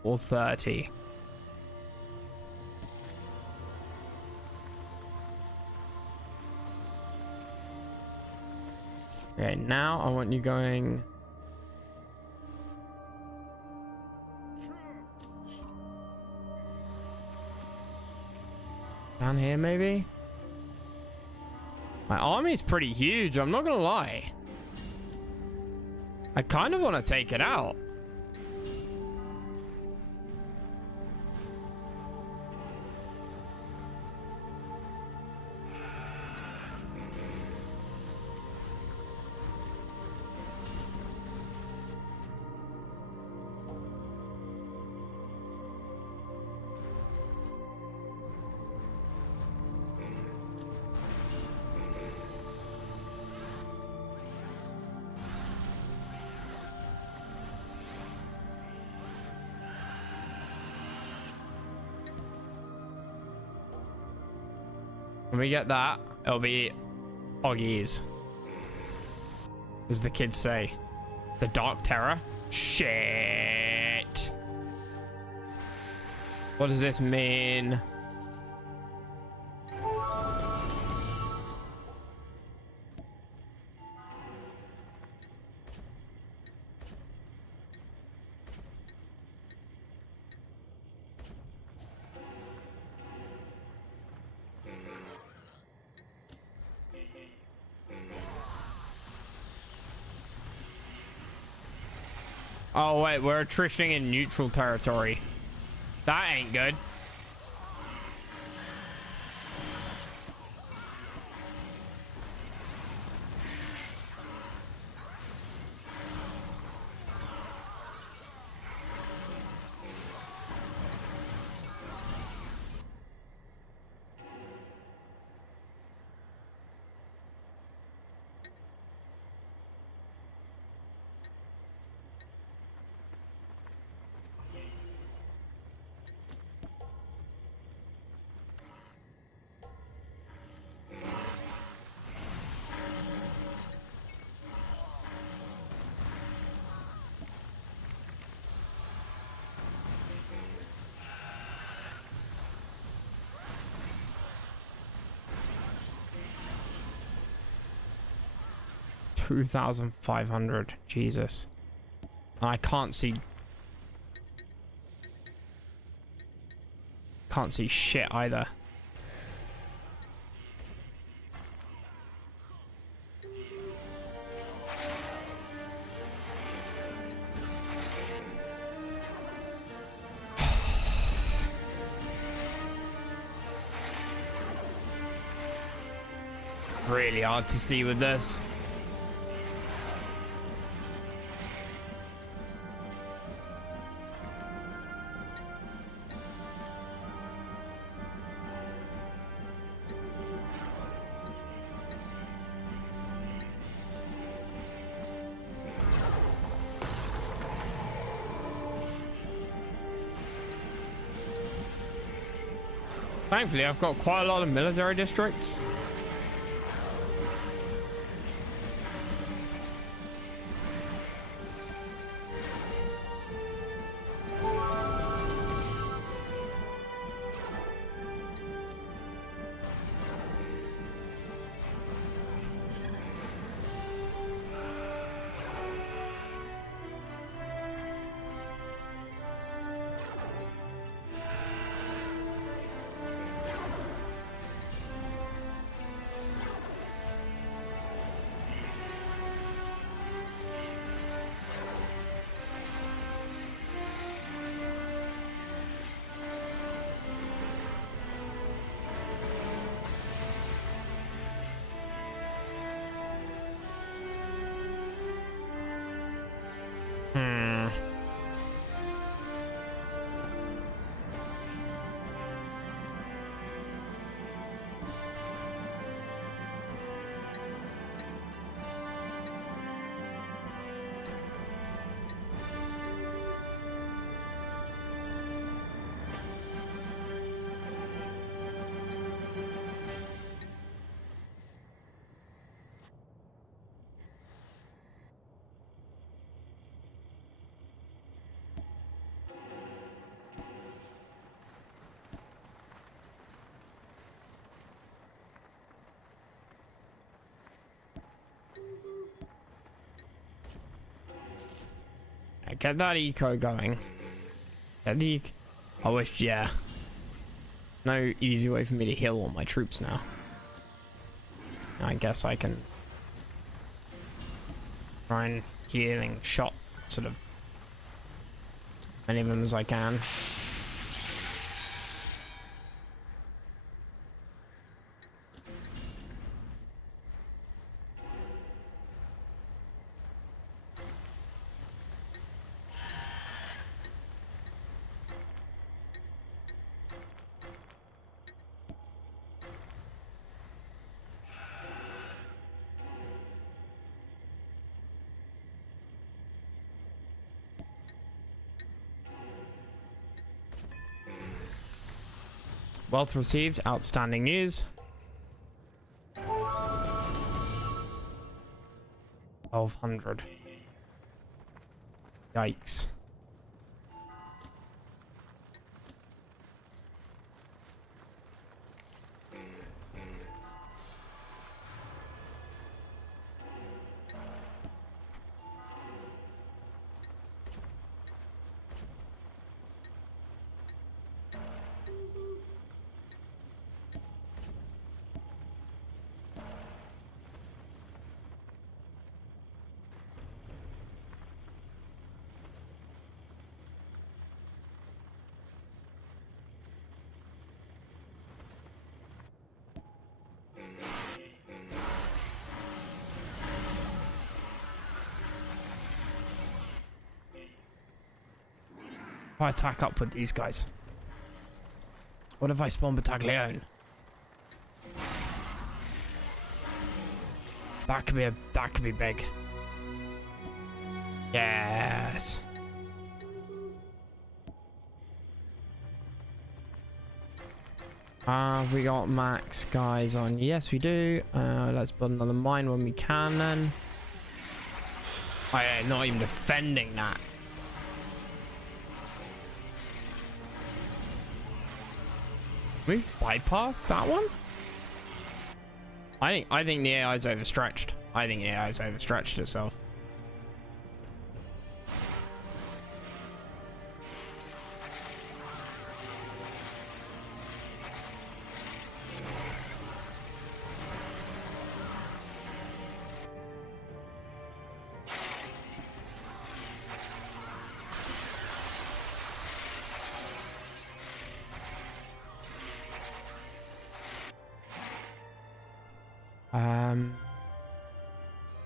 Or 30. Okay, now I want you going down here maybe? My army's pretty huge, I'm not gonna lie. I kind of want to take it out. When we get that, it'll be Oggies. As the kids say. The Dark Terror? Shit. What does this mean? Oh wait, we're attritioning in neutral territory. That ain't good. $2,500. Jesus. I can't see shit either. Really hard to see with this. Thankfully, I've got quite a lot of military districts. get that eco going. Get the I wish, yeah. No easy way for me to heal all my troops now. I guess I can try and healing shot sort of many of them as I can. Wealth received, outstanding news. 1200. Yikes. If I attack up with these guys. What if I spawn Battaglione? That could be big. Yes. We got max guys on. Yes, we do. Let's build another mine when we can then. Oh yeah, not even defending that. We bypass that one? I think the AI's overstretched. I think the AI's overstretched itself.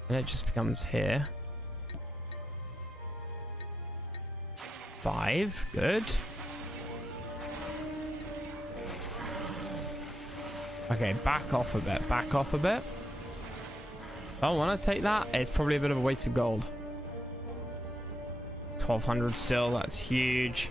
And it just becomes here. 5, good. Okay, back off a bit, back off a bit. I don't want to take that. It's probably a bit of a waste of gold. 1200 still, that's huge.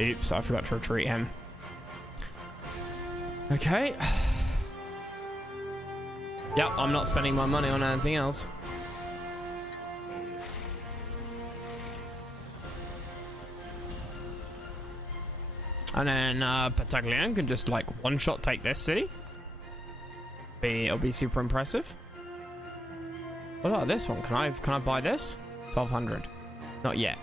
Oops, I forgot to retreat him. Okay. Yep, I'm not spending my money on anything else. And then Battaglione can just like one-shot take this city. It'll be super impressive. What about this one? Can I buy this? 1200. Not yet.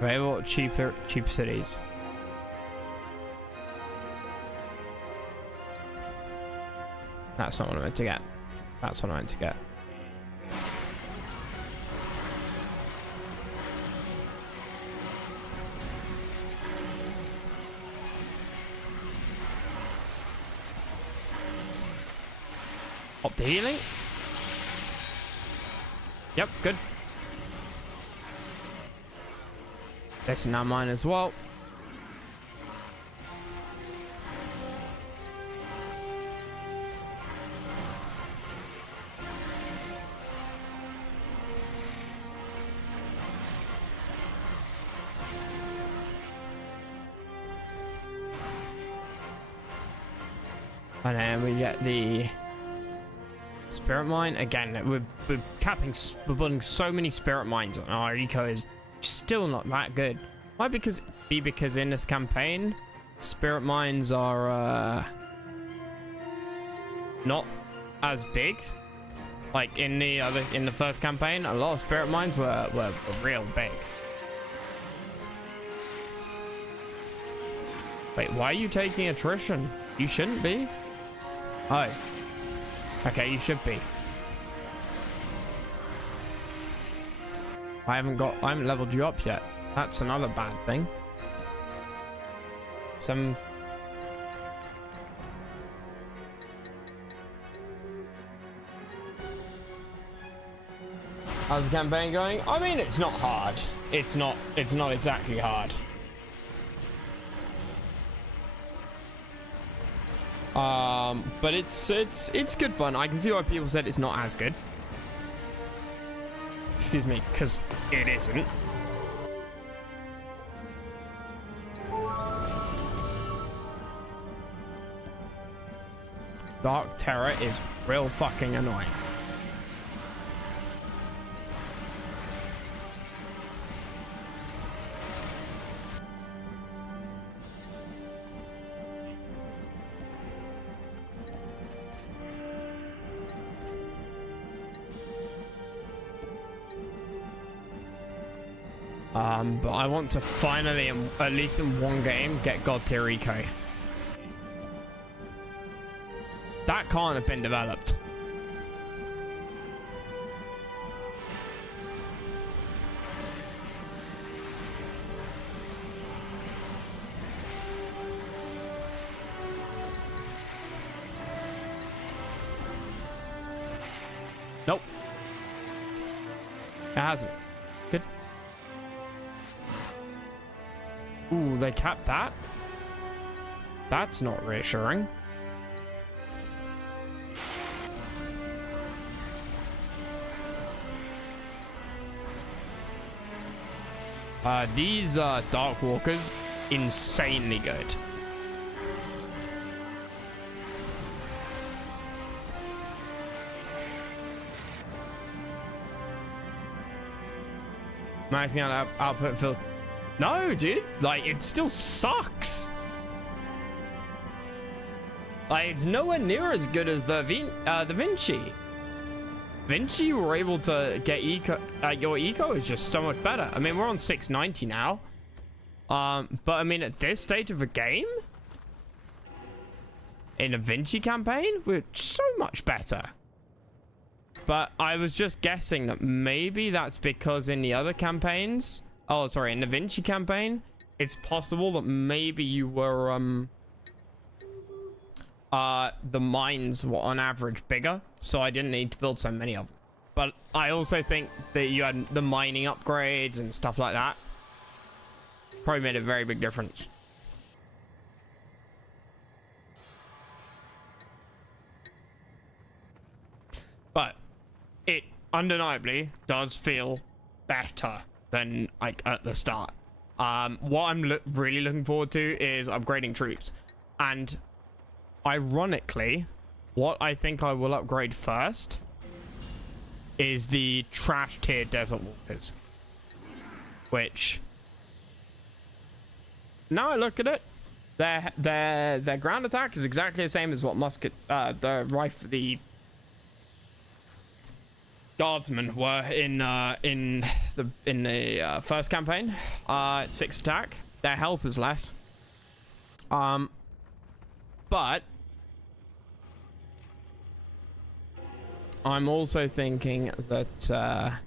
Available cheap cities. That's not what I meant to get. That's what I meant to get. Pop the healing. Yep, good. This is now mine as well. And then we get the spirit mine. Again, we're building so many spirit mines, and our eco is still not that good. Might because in this campaign, spirit mines are not as big. Like in the first campaign, a lot of spirit mines were real big. Wait, why are you taking attrition? You shouldn't be. Oh. Okay, you should be. I haven't leveled you up yet. That's another bad thing. How's the campaign going? I mean, it's not hard. It's not exactly hard. But it's good fun. I can see why people said it's not as good. Excuse me, because it isn't. Dark Terror is real fucking annoying. But I want to finally, at least in one game, get God tier eco. That can't have been developed. Nope. It hasn't. Good. Ooh, they capped that? That's not reassuring. These Dark Walkers, insanely good. Maxing out output filter. No, dude. Like, it still sucks. Like, it's nowhere near as good as the Vinci. Vinci were able to get eco. Your eco is just so much better. I mean, we're on 690 now. But I mean, at this stage of the game, in a Vinci campaign, we're so much better. But I was just guessing that maybe that's because in the other campaigns, in the Vinci campaign, it's possible that maybe you were the mines were on average bigger, so I didn't need to build so many of them. But I also think that you had the mining upgrades and stuff like that. Probably made a very big difference. But it undeniably does feel better than like at the start. What I'm really looking forward to is upgrading troops. And ironically, what I think I will upgrade first is the trash tier desert walkers, which now I look at it, their ground attack is exactly the same as what the guardsmen were in the first campaign. 6 attack. Their health is less. But I'm also thinking that the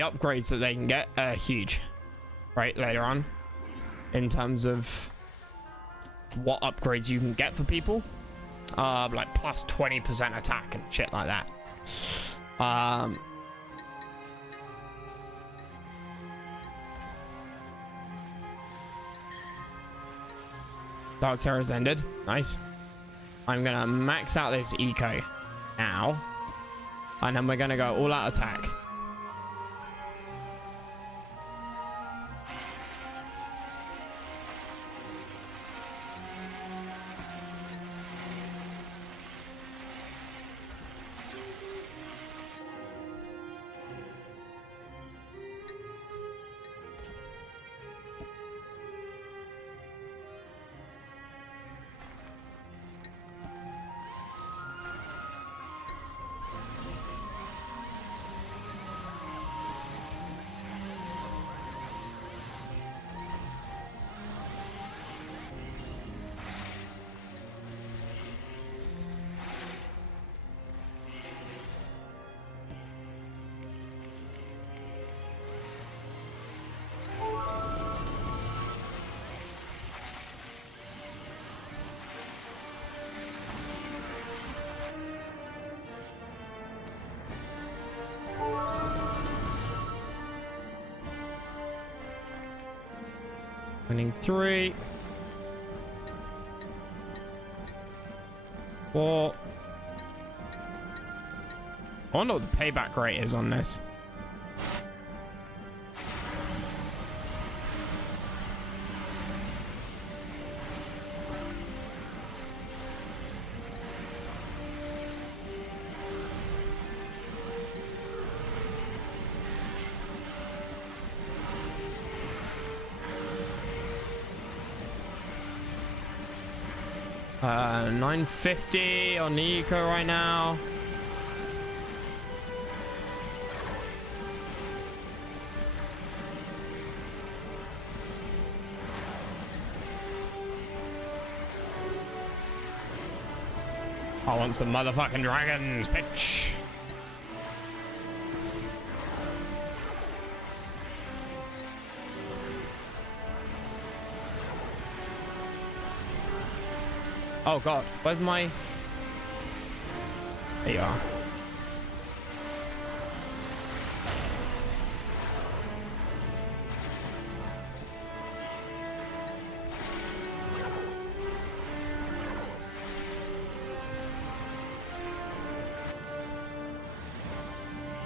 upgrades that they can get are huge, right, later on, in terms of what upgrades you can get for people, like plus 20% attack and shit like that. Dark Terror's ended. Nice. I'm gonna max out this eco now, and then we're gonna go all out attack. Winning 3. 4. I wonder what the payback rate is on this. $950 on the eco right now. I want some motherfucking dragons, bitch. Oh god, where's my... There you are.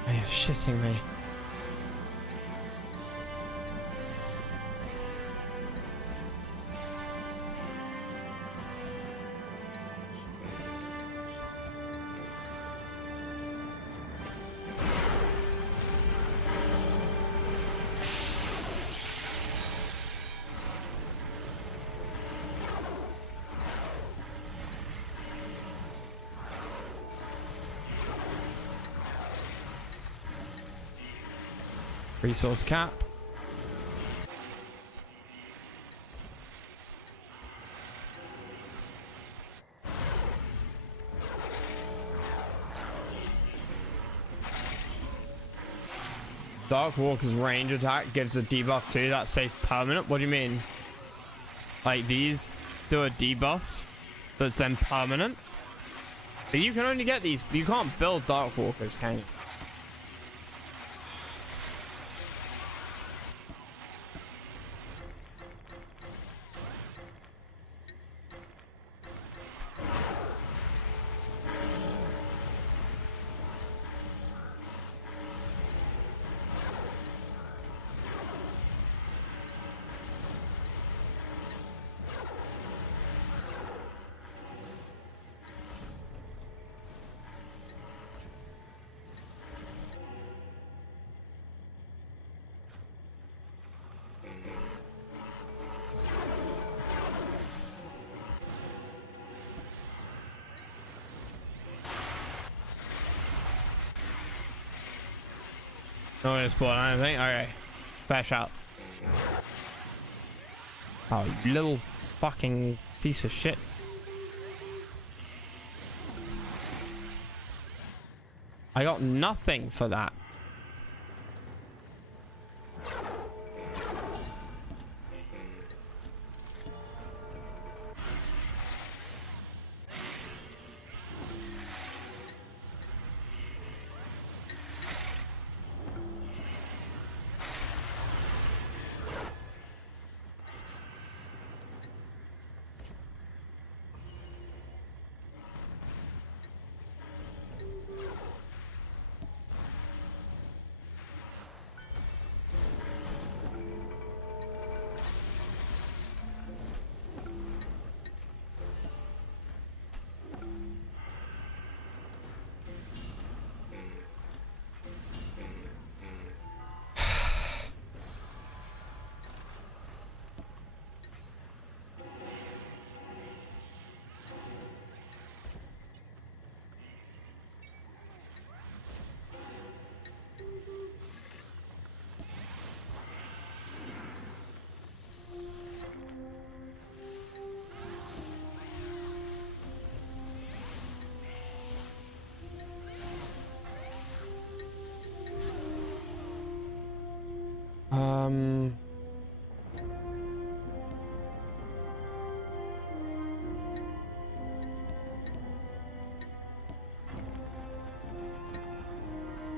Are you shitting me? Resource cap. Dark Walker's range attack gives a debuff too. That stays permanent. What do you mean? Like these do a debuff that's then permanent? But you can only get these. You can't build Dark Walkers, can you? No one is pulling anything. Okay. Flash out. Oh, you little fucking piece of shit. I got nothing for that.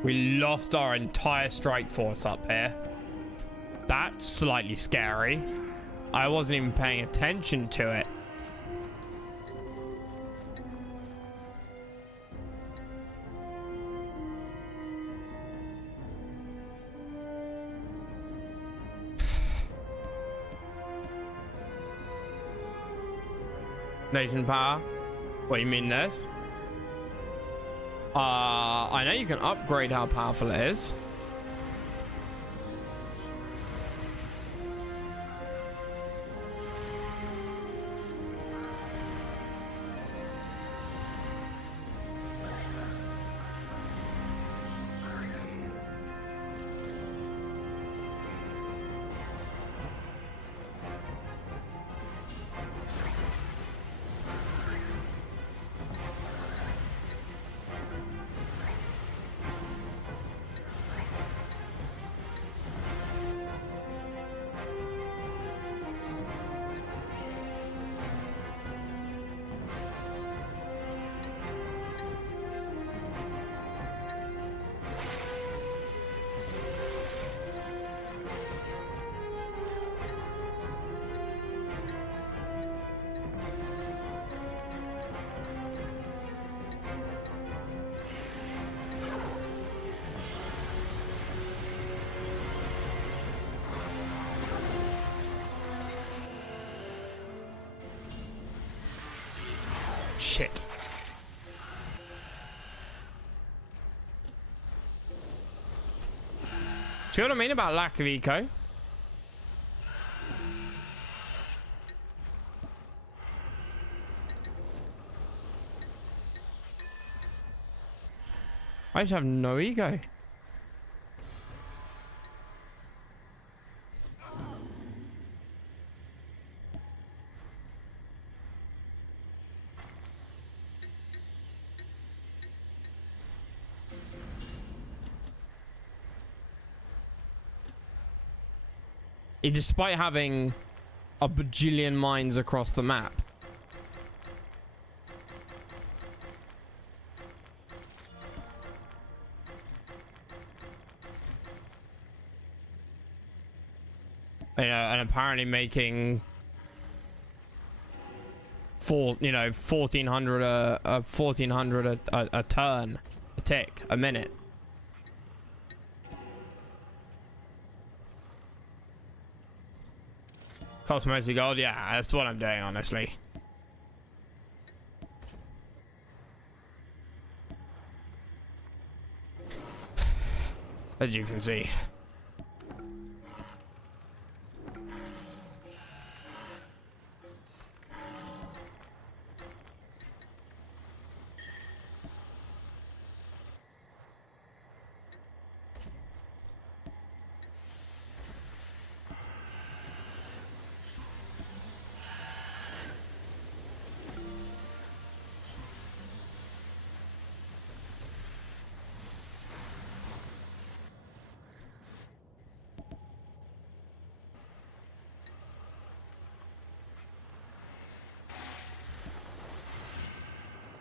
We lost our entire strike force up here. That's slightly scary. I wasn't even paying attention to it. Nation power. What, you mean this? I know you can upgrade how powerful it is. Shit. See what I mean about lack of eco? I just have no ego. Despite having a bajillion mines across the map. You know, and apparently making 1400 a turn, a tick, a minute. Cost mostly gold, yeah, that's what I'm doing, honestly. As you can see.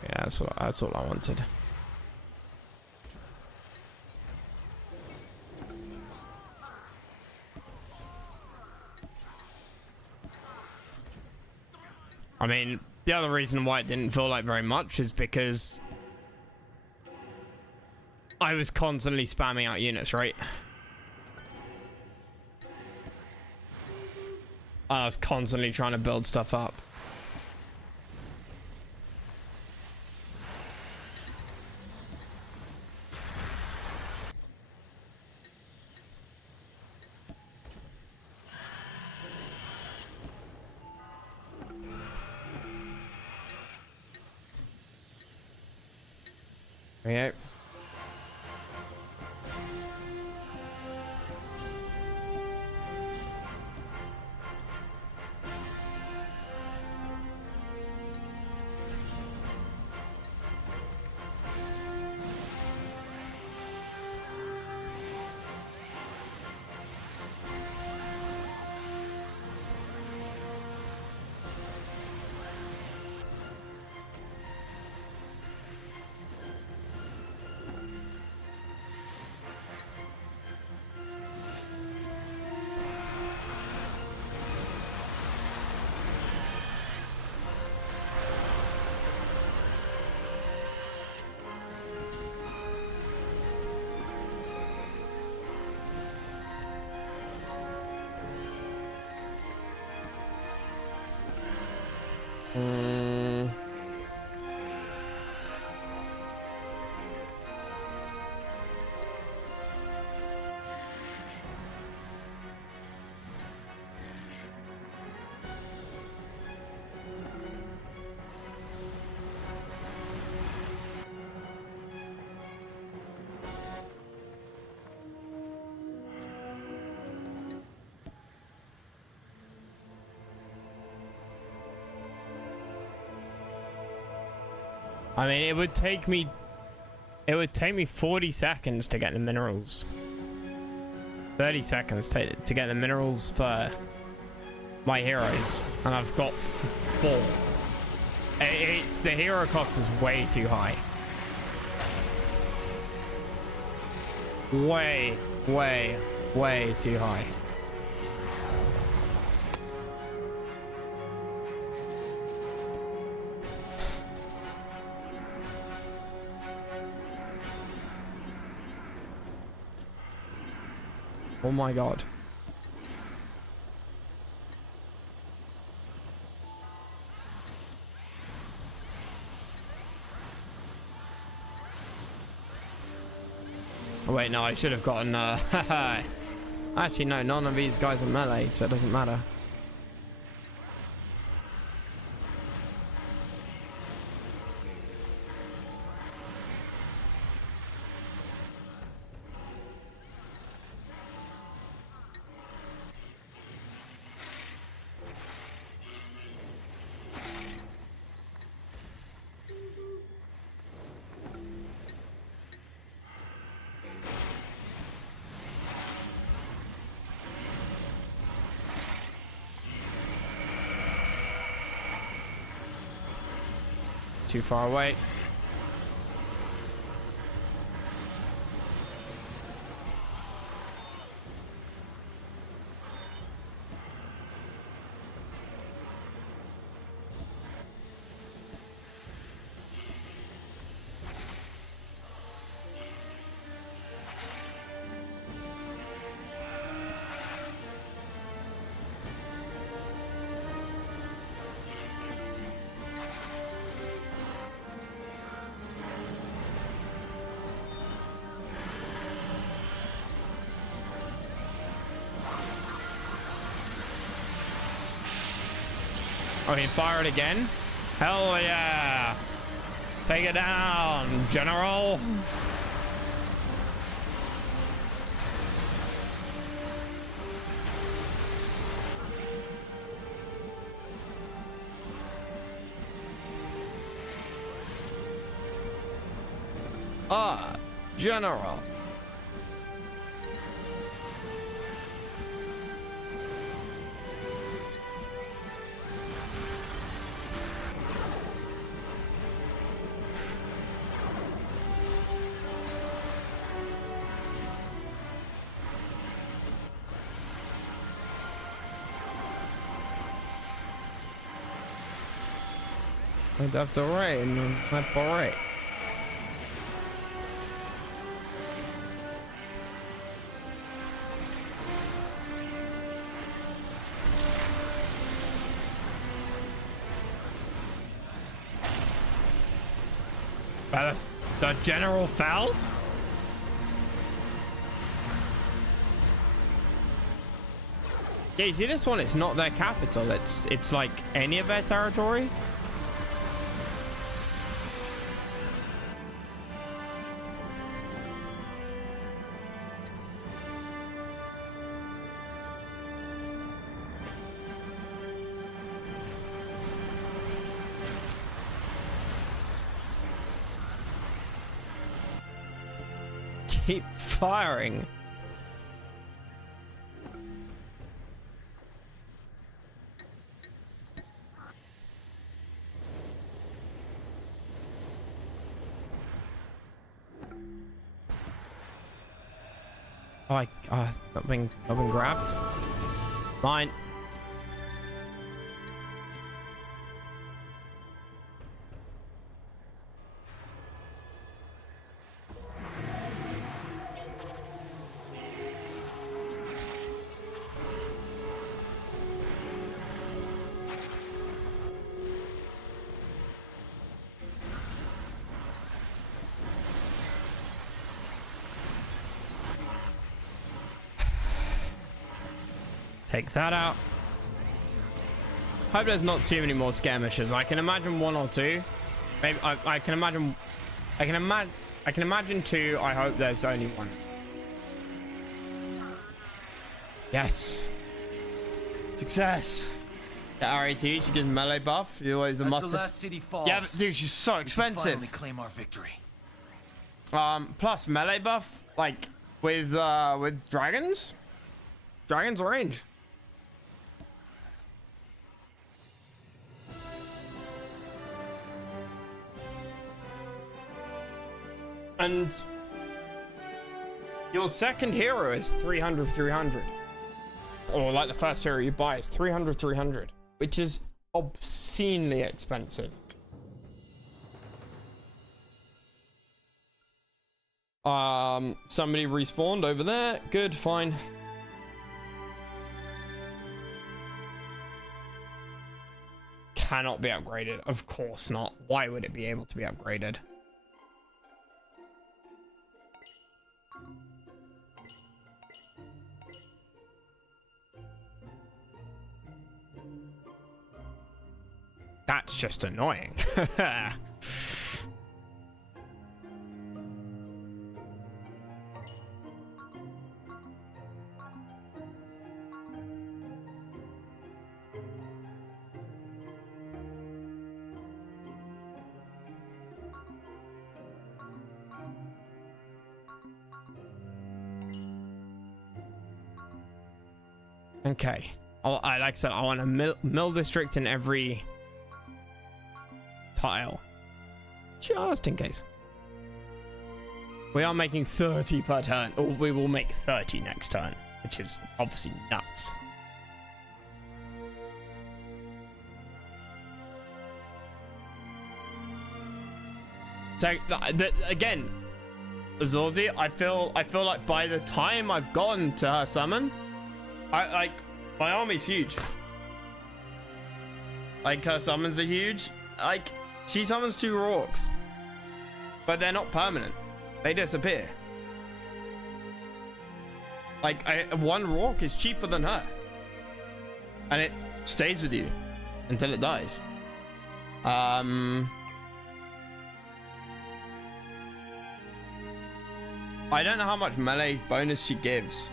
Yeah, that's all I wanted. I mean, the other reason why it didn't feel like very much is because I was constantly spamming out units, right? I was constantly trying to build stuff up. Okay. I mean, it would take me 40 seconds to get the minerals. 30 seconds to get the minerals for my heroes, and I've got 4. It's the hero cost is way too high. Way too high. Oh my god. Oh wait, no, I should have gotten actually no, none of these guys are melee, so it doesn't matter. Too far away. Oh, he fired again? Hell yeah! Take it down, General! General! I'd have to rain my parade. The general fell? Yeah, you see this one? It's not their capital. It's like any of their territory. Keep firing. Oh, not been grabbed. Mine. Take that out. Hope there's not too many more skirmishes. I can imagine 1 or 2. Maybe I can imagine. I can imagine 2. I hope there's only 1. Yes. Success. The RAT, she gets melee buff. You always the As the mustard. last city falls, Yeah, but dude, she's so we can finally expensive. claim our victory. Plus melee buff, like with dragons. Dragons range. And your second hero is 300. Or like the first hero you buy is 300, which is obscenely expensive. Somebody respawned over there. Good, fine. Cannot be upgraded. Of course not. Why would it be able to be upgraded? That's just annoying. Okay. Like I said, I want a mill district in every tile, just in case. We are making 30 per turn, or we will make 30 next turn, which is obviously nuts. So again, Zorzi, I feel like by the time I've gotten to her summon, my army's huge. Like her summons are huge. Like she summons 2 Rorks, but they're not permanent. They disappear. Like one Rork is cheaper than her, and it stays with you until it dies. I don't know how much melee bonus she gives.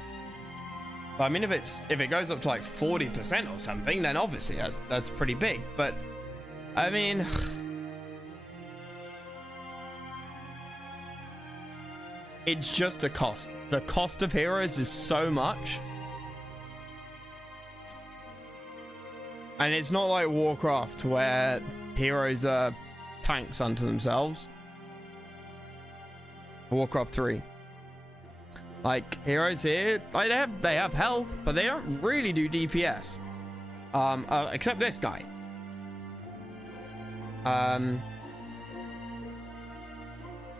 But I mean, if it goes up to like 40% or something, then obviously that's pretty big. But I mean, it's just the cost. The cost of heroes is so much. And it's not like Warcraft where heroes are tanks unto themselves. Warcraft 3. Like heroes here, like they have health, but they don't really do DPS. Except this guy.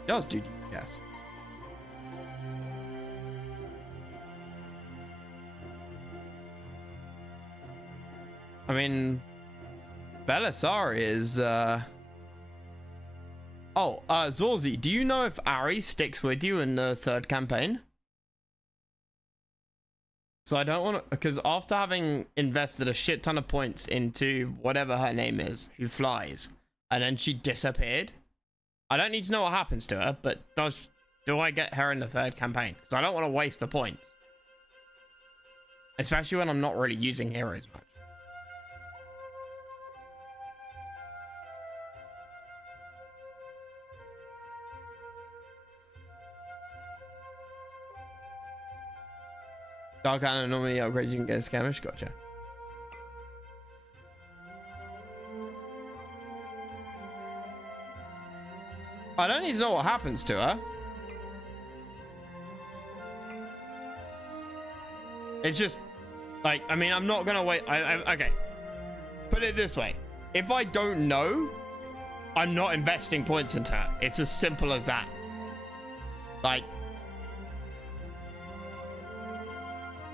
Does do DPS. I mean, Belisari is Zorzi, do you know if Ari sticks with you in the 3rd campaign? So I don't want to, because after having invested a shit ton of points into whatever her name is, who flies, and then she disappeared, I don't need to know what happens to her, but do I get her in the 3rd campaign? Because I don't want to waste the points. Especially when I'm not really using heroes much. Dark Cannon normally upgrades you can get a skirmish. Gotcha. I don't need to know what happens to her. It's just like, I mean, I'm not gonna wait. Okay, put it this way: if I don't know, I'm not investing points into her. It's as simple as that. Like,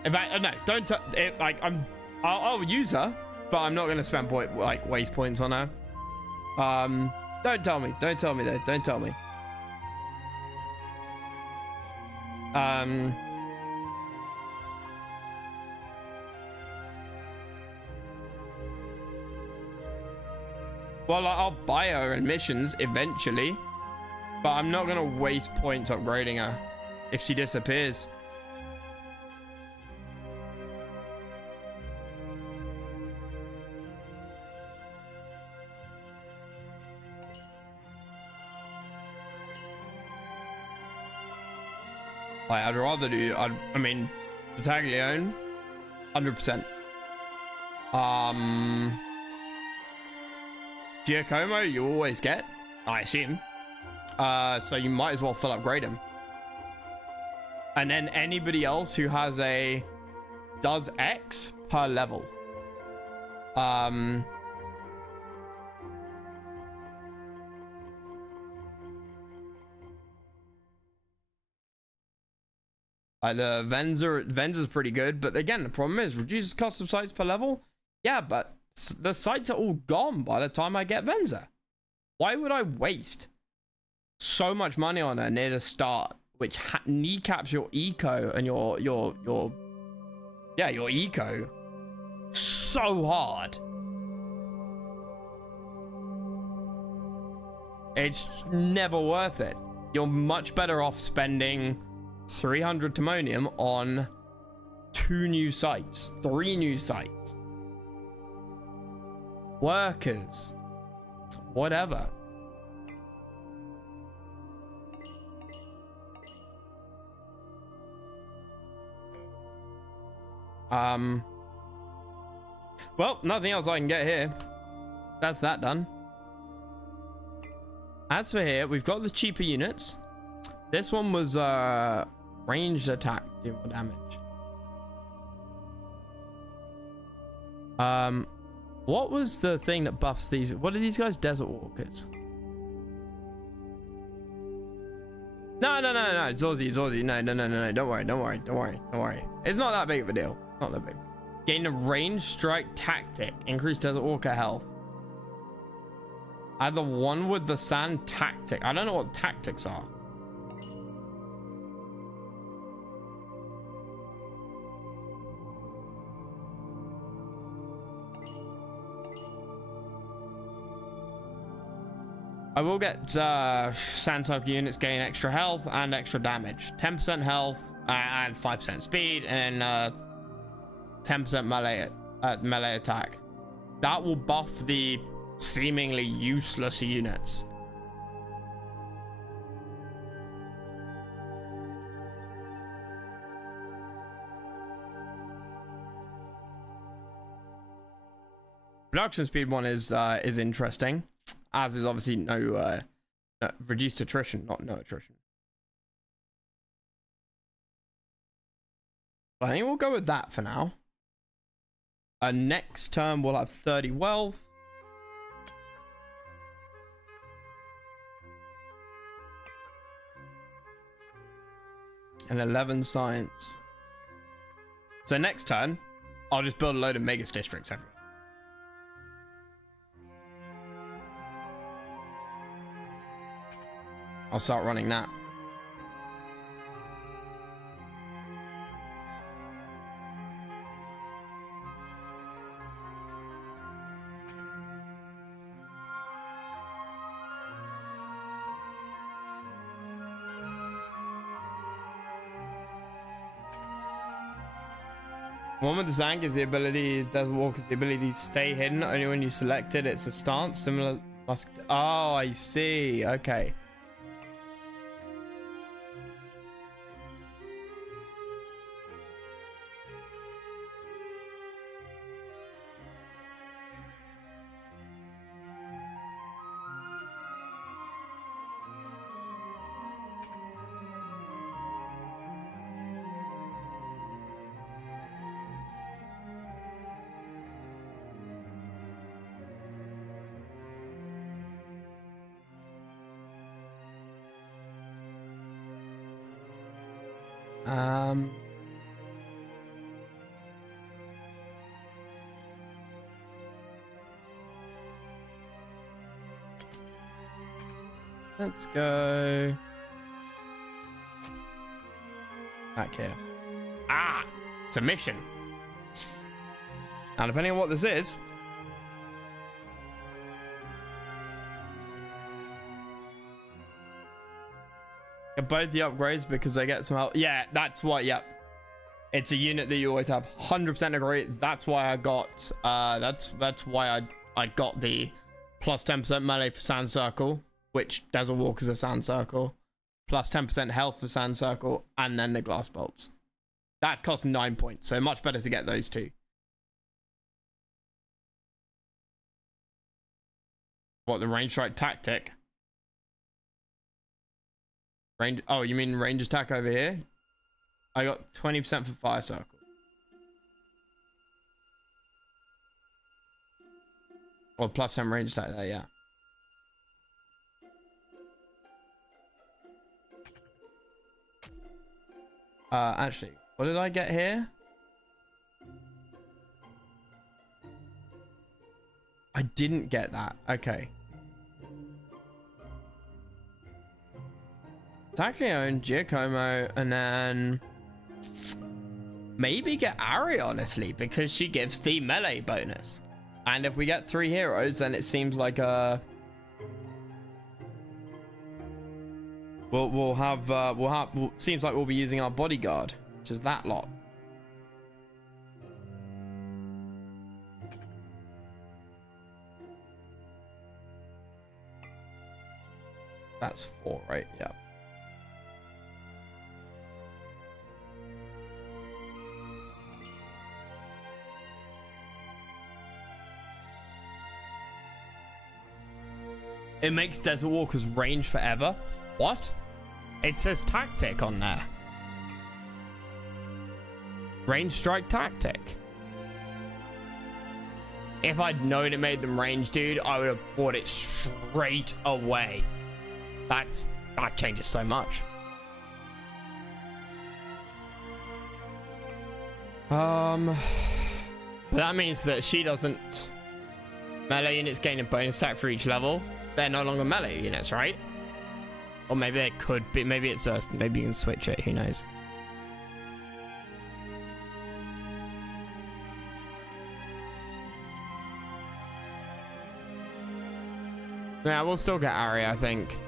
if I no, don't like I'll use her, but I'm not gonna spend waste points on her. Don't tell me though. Don't tell me. Well, I'll buy her in missions eventually, but I'm not gonna waste points upgrading her if she disappears. Like, I'd rather do, I mean, Battaglione, 100%. Giacomo, you always get, I assume. So you might as well full upgrade him. And then anybody else who has does X per level. Like the Venza's pretty good, but again, the problem is reduces cost of sites per level. Yeah, but the sites are all gone by the time I get Venza. Why would I waste so much money on her near the start, which kneecaps your eco and your eco so hard? It's never worth it. You're much better off spending 300 timonium on 2 new sites, 3 new sites, workers, whatever. Well, nothing else I can get here. That's that done. As for here, we've got the cheaper units. This one was ranged attack, do more damage. What was the thing that buffs these? What are these guys? Desert walkers. No. Zorzi. No. Don't worry. It's not that big of a deal. It's not that big. Gain a ranged strike tactic. Increase desert walker health. Add the one with the sand tactic. I don't know what tactics are. I will get sand circle units gain extra health and extra damage. 10% health and 5% speed, and 10% melee attack. That will buff the seemingly useless units. Production speed one is interesting, as is obviously no reduced attrition, not no attrition. But I think we'll go with that for now. Next turn we'll have 30 wealth. And 11 science. So next turn, I'll just build a load of Megas districts everywhere. I'll start running that. One with the sand gives the ability, Desert Walkers the ability to stay hidden only when you select it. It's a stance similar. Oh, I see. Okay. Let's go back here. Ah, it's a mission. Now, depending on what this is, get both the upgrades because they get some help. Yeah, that's why. Yep, it's a unit that you always have. 100% agree. That's why I got. That's why I got the plus 10% melee for Sand Circle, which Desert Walker's a Sand Circle, plus 10% health for Sand Circle, and then the glass bolts. That costs 9 points, so much better to get those two. What, the range strike tactic? Range, oh, you mean range attack over here? I got 20% for fire circle. Or plus 10 range attack there, yeah. Actually, what did I get here? I didn't get that. Okay. Tacleon, Giacomo, and then maybe get Ari, honestly, because she gives the melee bonus. And if we get 3 heroes, then it seems like seems like we'll be using our bodyguard, which is that lot. That's 4, right? Yeah. It makes Desert Walkers range forever. What? It says tactic on there. Range strike tactic. If I'd known it made them range, dude, I would have bought it straight away. That changes so much. But that means that she doesn't. Melee units gain a bonus attack for each level. They're no longer melee units, right? Or maybe it could be. Maybe it's maybe you can switch it. Who knows? Yeah, we'll still get Ari, I think.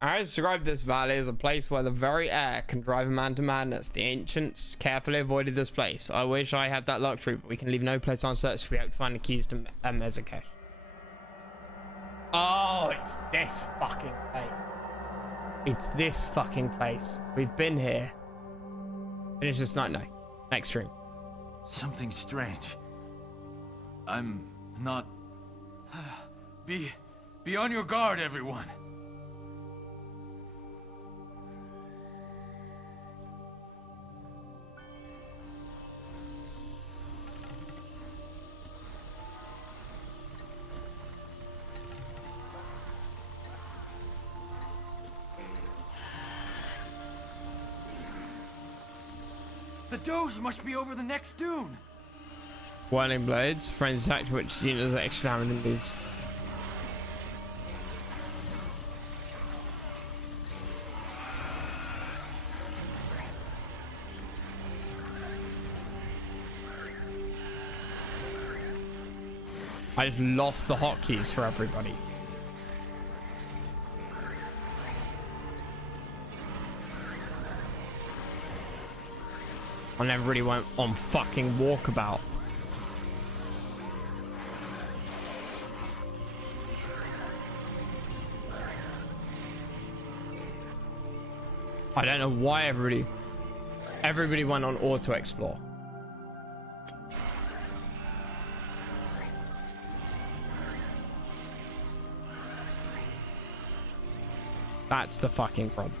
I described this valley as a place where the very air can drive a man to madness. The ancients carefully avoided this place. I wish I had that luxury, but we can leave no place unsearched if we have to find the keys to Mezakesh. Oh, it's this fucking place. It's this fucking place. We've been here. Finish this night. No. Next stream. Something strange. I'm not... Be on your guard, everyone. The Doge must be over the next dune. Whirling blades. Friends attack to which unit does extra damage and moves. I just lost the hotkeys for everybody. And everybody went on fucking walkabout. I don't know why everybody went on auto explore. That's the fucking problem.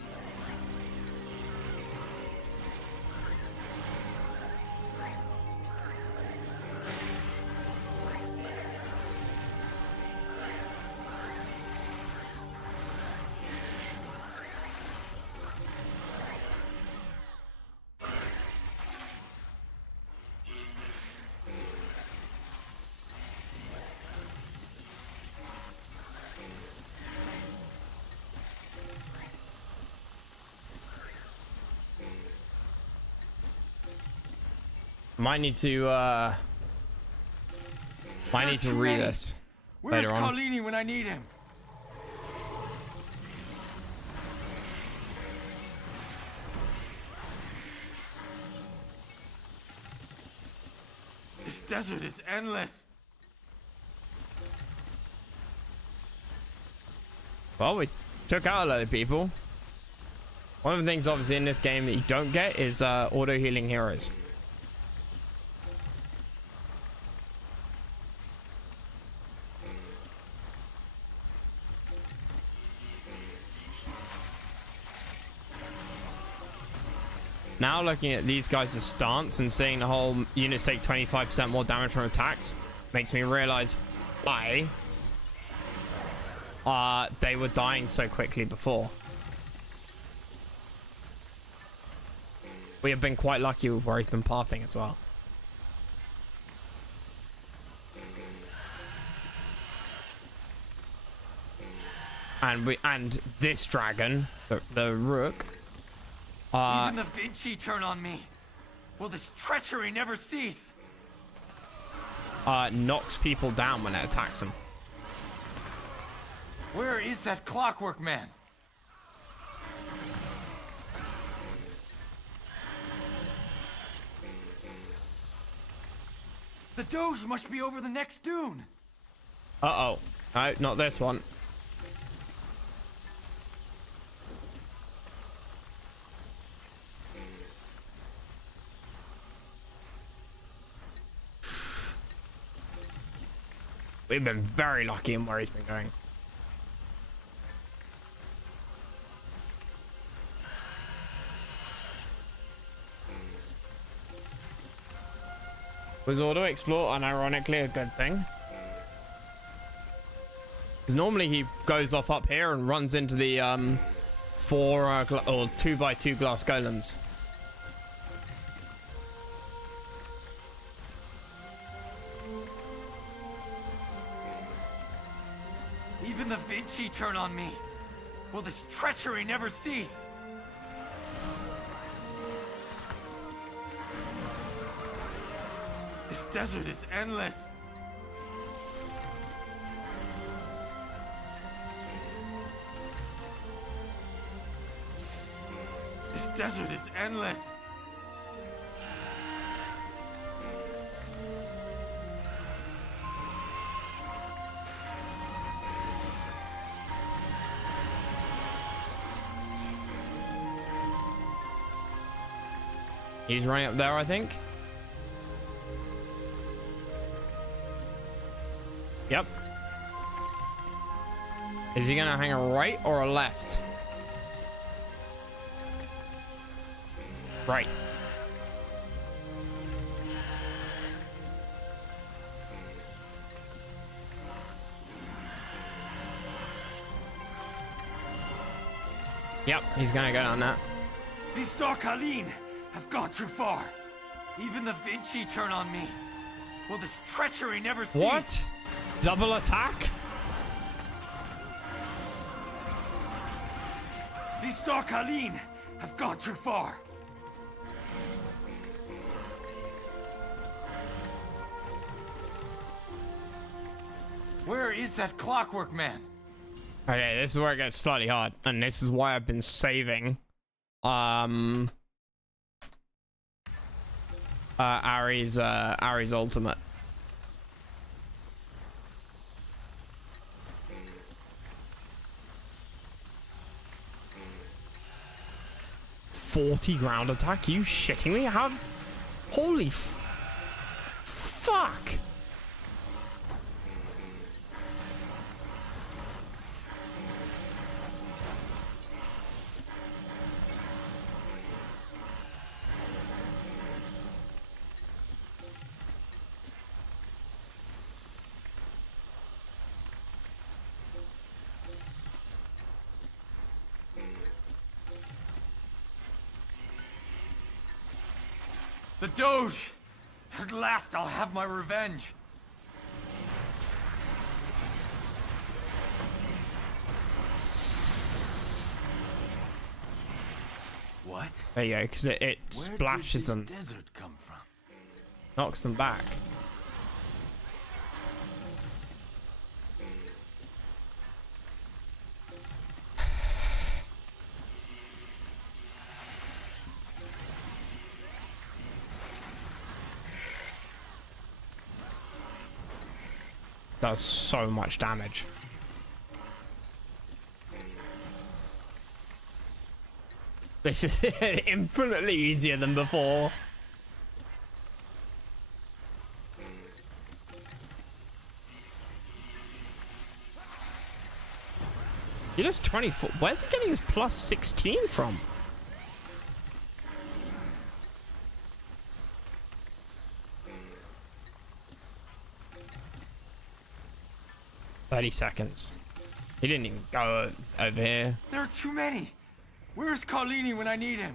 Might need to read this Where's later on. Carlini when I need him? This desert is endless. Well, we took out a load of people. One of the things, obviously, in this game that you don't get is auto-healing heroes. Now looking at these guys' stance and seeing the whole units take 25% more damage from attacks makes me realize why they were dying so quickly before. We have been quite lucky with where he's been pathing as well. And this dragon, the rook, even the Vinci turn on me. Will this treachery never cease? knocks people down when it attacks them. Where is that clockwork man? The Doge must be over the next dune. Uh-oh. No, not this one. We've been very lucky in where he's been going. Was auto explore unironically a good thing? Because normally he goes off up here and runs into the 2x2 glass golems. Even the Vinci turn on me. Will this treachery never cease? This desert is endless. This desert is endless. He's running up there, I think. Yep. Is he gonna hang a right or a left? Right. Yep, he's gonna go down that. These Dark Haline have gone too far. Even the Vinci turn on me. Will this treachery never cease? What? Double attack? These Dark Haline have gone too far. Where is that clockwork man? Okay, this is where it gets slightly hard, and this is why I've been saving Ari's ultimate. $40 ground attack? You shitting me? How? Holy fuck! The Doge! At last I'll have my revenge. What? There you go, because it splashes them, Desert come from? knocks them back. does so much damage. This is infinitely easier than before. He does 24. Where's he getting his plus 16 from? $30. He didn't even go over here. There are too many. Where's Carlini when I need him?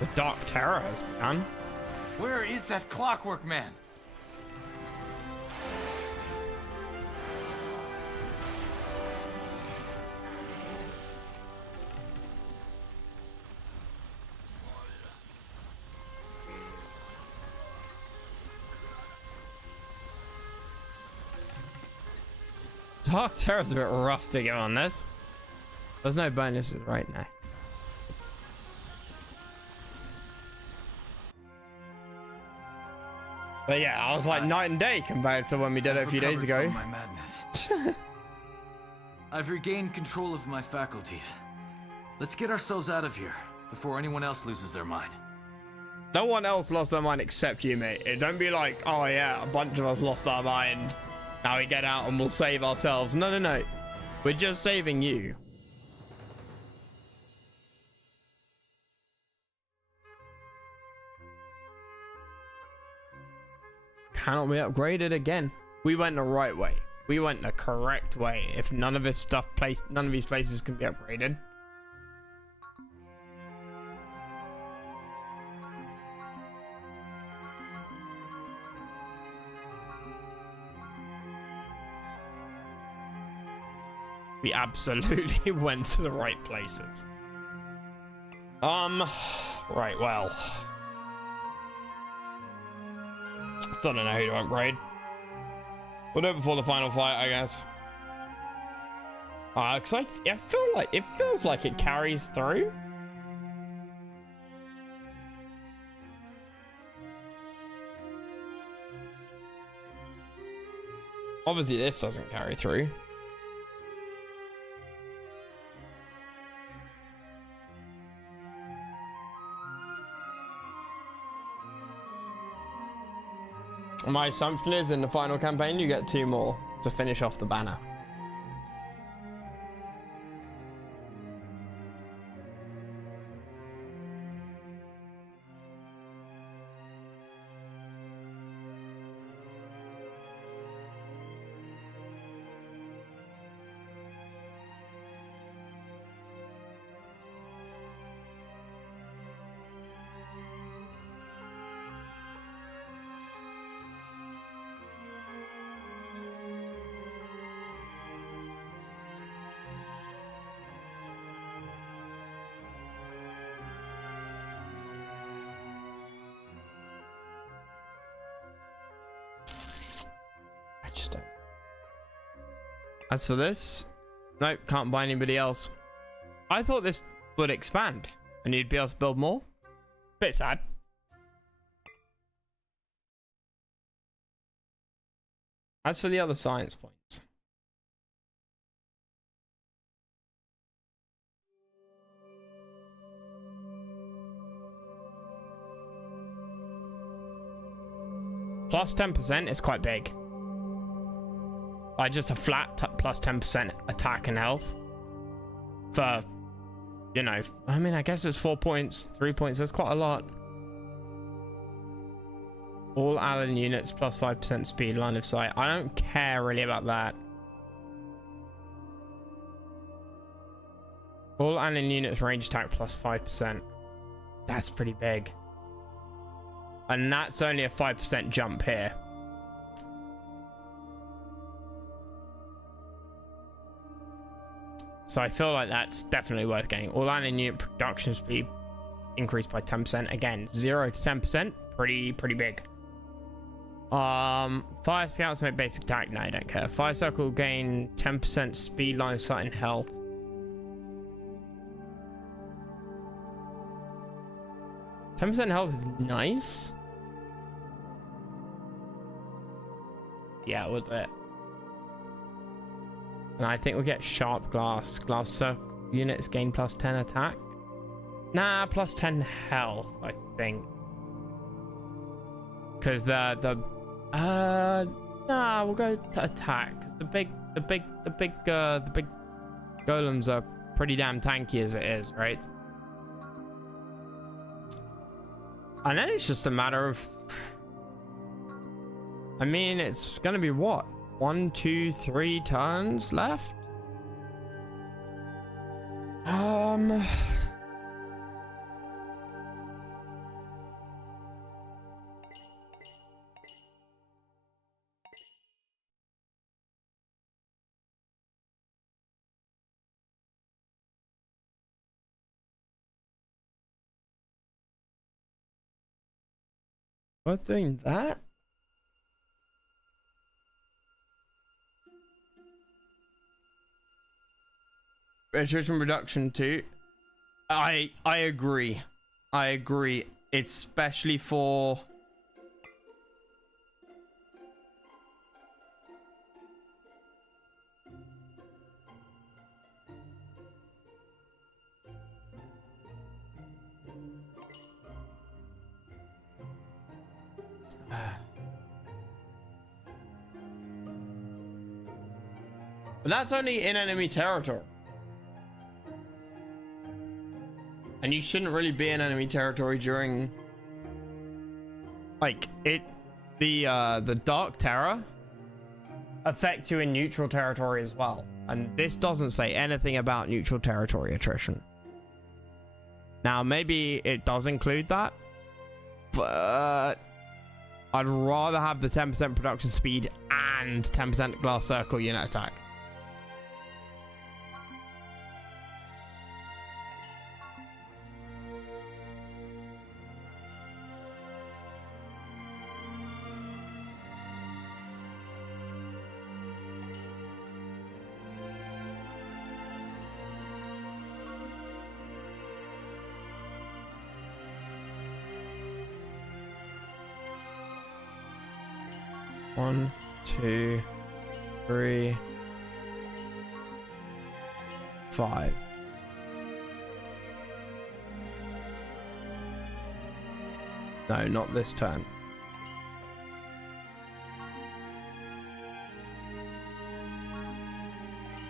The Dark Terror has begun. Where is that Clockwork Man? Dark Terror's a bit rough to get on this. There's no bonuses right now. But yeah, I was like night and day compared to when we did it a few days ago. From my madness. I've regained control of my faculties. Let's get ourselves out of here before anyone else loses their mind. No one else lost their mind except you, mate. It don't be like, oh yeah, a bunch of us lost our mind. Now we get out and we'll save ourselves. No, no, no. We're just saving you. Cannot be upgraded again. We went the right way. We went the correct way. If none of this stuff none of these places can be upgraded. We absolutely went to the right places. Right, well. Still don't know who to upgrade. We'll do it before the final fight, I guess. Cause I feel like it feels like it carries through. Obviously this doesn't carry through. My assumption is in the final campaign you get 2 more to finish off the banner. As for this, nope, can't buy anybody else. I thought this would expand and you'd be able to build more. Bit sad. As for the other science points, plus 10% is quite big. Like just a flat plus 10% attack and health for, you know, I mean, I guess it's 4 points, 3 points. That's quite a lot. All allied units plus 5% speed, line of sight. I don't care really about that. All allied units range attack plus 5%. That's pretty big. And that's only a 5% jump here. So I feel like that's definitely worth getting. All allied unit production speed increased by 10%. Again, 0 to 10%. Pretty big. Fire scouts make basic attack. No, I don't care. Fire circle gain 10% speed, line of sight, and health. 10% health is nice. Yeah, we'll do it. And I think we'll get sharp glass. Glass circle units gain plus 10 attack. Nah, plus 10 health, I think. Because nah, we'll go to attack. The big golems are pretty damn tanky as it is, right? And then it's just a matter of, I mean, it's gonna be what, 1, 2, 3 turns left. Worth doing that? Attrition reduction too. I agree. I agree. Especially for but that's only in enemy territory. And you shouldn't really be in enemy territory during, like, the Dark Terror affects you in neutral territory as well. And this doesn't say anything about neutral territory attrition. Now, maybe it does include that, but I'd rather have the 10% production speed and 10% glass circle unit attack. One, 2, 3, 5. No, not this turn.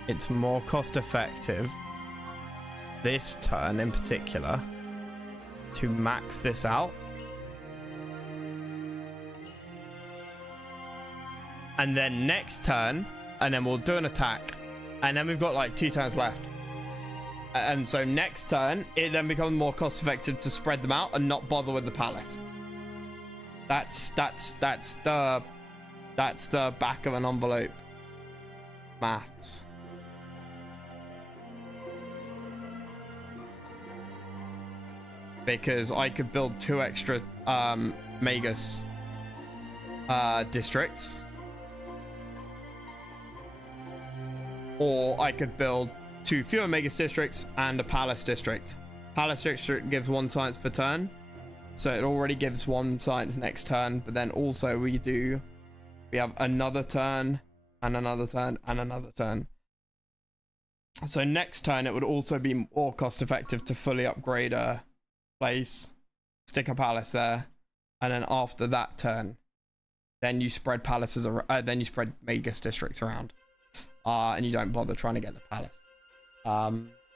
It's more cost effective this turn in particular to max this out. And then next turn, and then we'll do an attack. And then we've got like 2 turns left. And so next turn, it then becomes more cost effective to spread them out and not bother with the palace. That's the back of an envelope maths. Because I could build 2 extra Magus districts. Or I could build 2 fewer Magus districts and a Palace district. Palace district gives 1 science per turn. So it already gives 1 science next turn. But then also we have another turn and another turn and another turn. So next turn it would also be more cost effective to fully upgrade a place, stick a palace there. And then after that turn, then you spread palaces around, then you spread Magus districts around. And you don't bother trying to get the palace.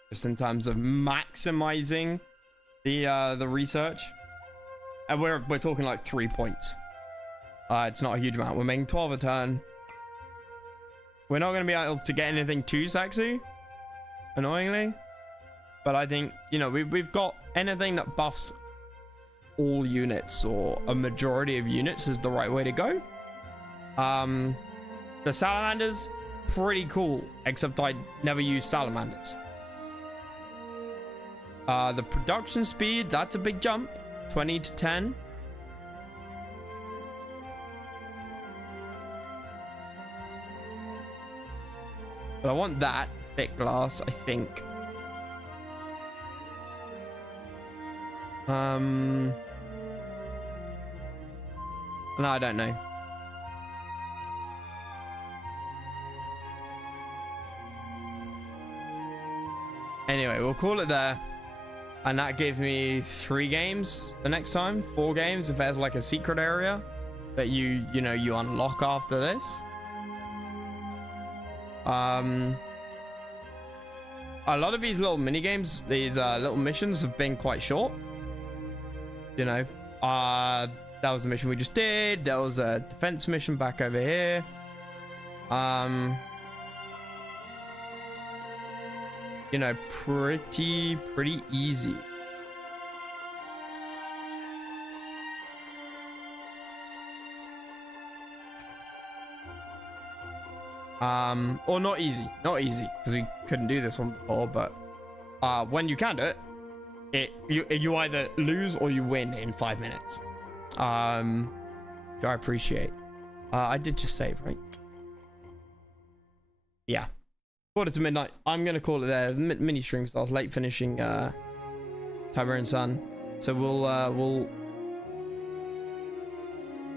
Just in terms of maximizing the research. And we're talking like 3 points. It's not a huge amount. We're making 12 a turn. We're not going to be able to get anything too sexy, annoyingly. But I think, you know, we've got anything that buffs all units or a majority of units is the right way to go. The salamanders, pretty cool, except I never use salamanders. The production speed, that's a big jump, 20 to 10. But I want that thick glass, I think. No, I don't know. Anyway, we'll call it there. And that gives me 3 games the next time, 4 games if there's like a secret area that you unlock after this. A lot of these little mini games, these little missions have been quite short. You know, that was the mission we just did. There was a defense mission back over here. You know, pretty easy. Or not easy because we couldn't do this one before, but when you can do it, you either lose or you win in 5 minutes. Which I appreciate. I did just save, right? Yeah. Quarter to midnight. I'm gonna call it there. Mini stream because I was late finishing Tiber and Sun, so we'll.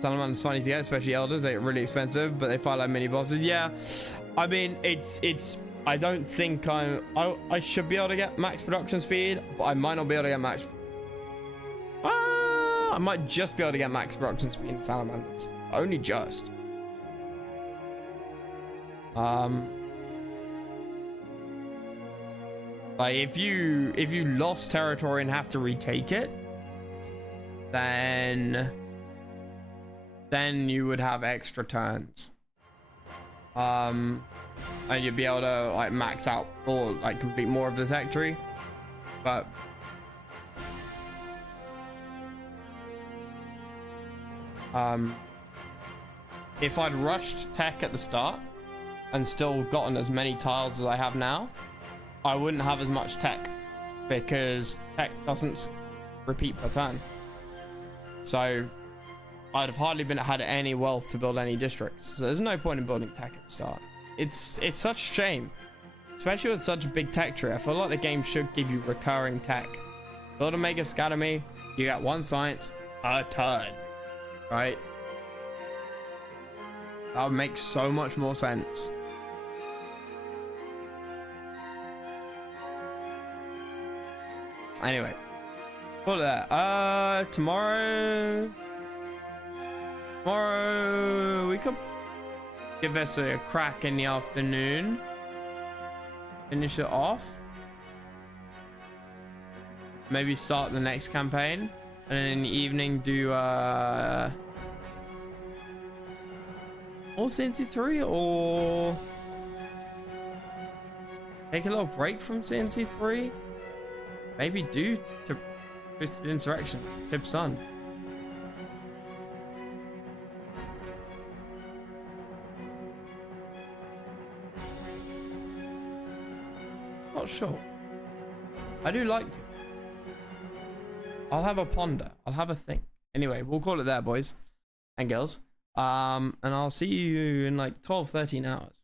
Salaman's funny to get, especially elders. They're really expensive, but they fight like mini bosses. Yeah, I mean it's. I don't think I should be able to get max production speed, but I might not be able to get max. I might just be able to get max production speed in Salamanders. Only just. Like if you lost territory and have to retake it, then you would have extra turns. And you'd be able to like max out or like complete more of the tech tree. But if I'd rushed tech at the start and still gotten as many tiles as I have now, I wouldn't have as much tech because tech doesn't repeat per turn. So I'd have hardly had any wealth to build any districts. So there's no point in building tech at the start. It's such a shame, especially with such a big tech tree. I feel like the game should give you recurring tech. Build a Mega Academy, you get 1 science a turn, right? That would make so much more sense. Anyway, call it that. Tomorrow we could give this a crack in the afternoon. Finish it off. Maybe start the next campaign, and then in the evening do or CNC 3, or take a little break from CNC 3. Maybe do to Twisted Insurrection, Tip Sun. Not sure. I do like to. I'll have a ponder. I'll have a think. Anyway, we'll call it there, boys and girls. And I'll see you in like 12, 13 hours.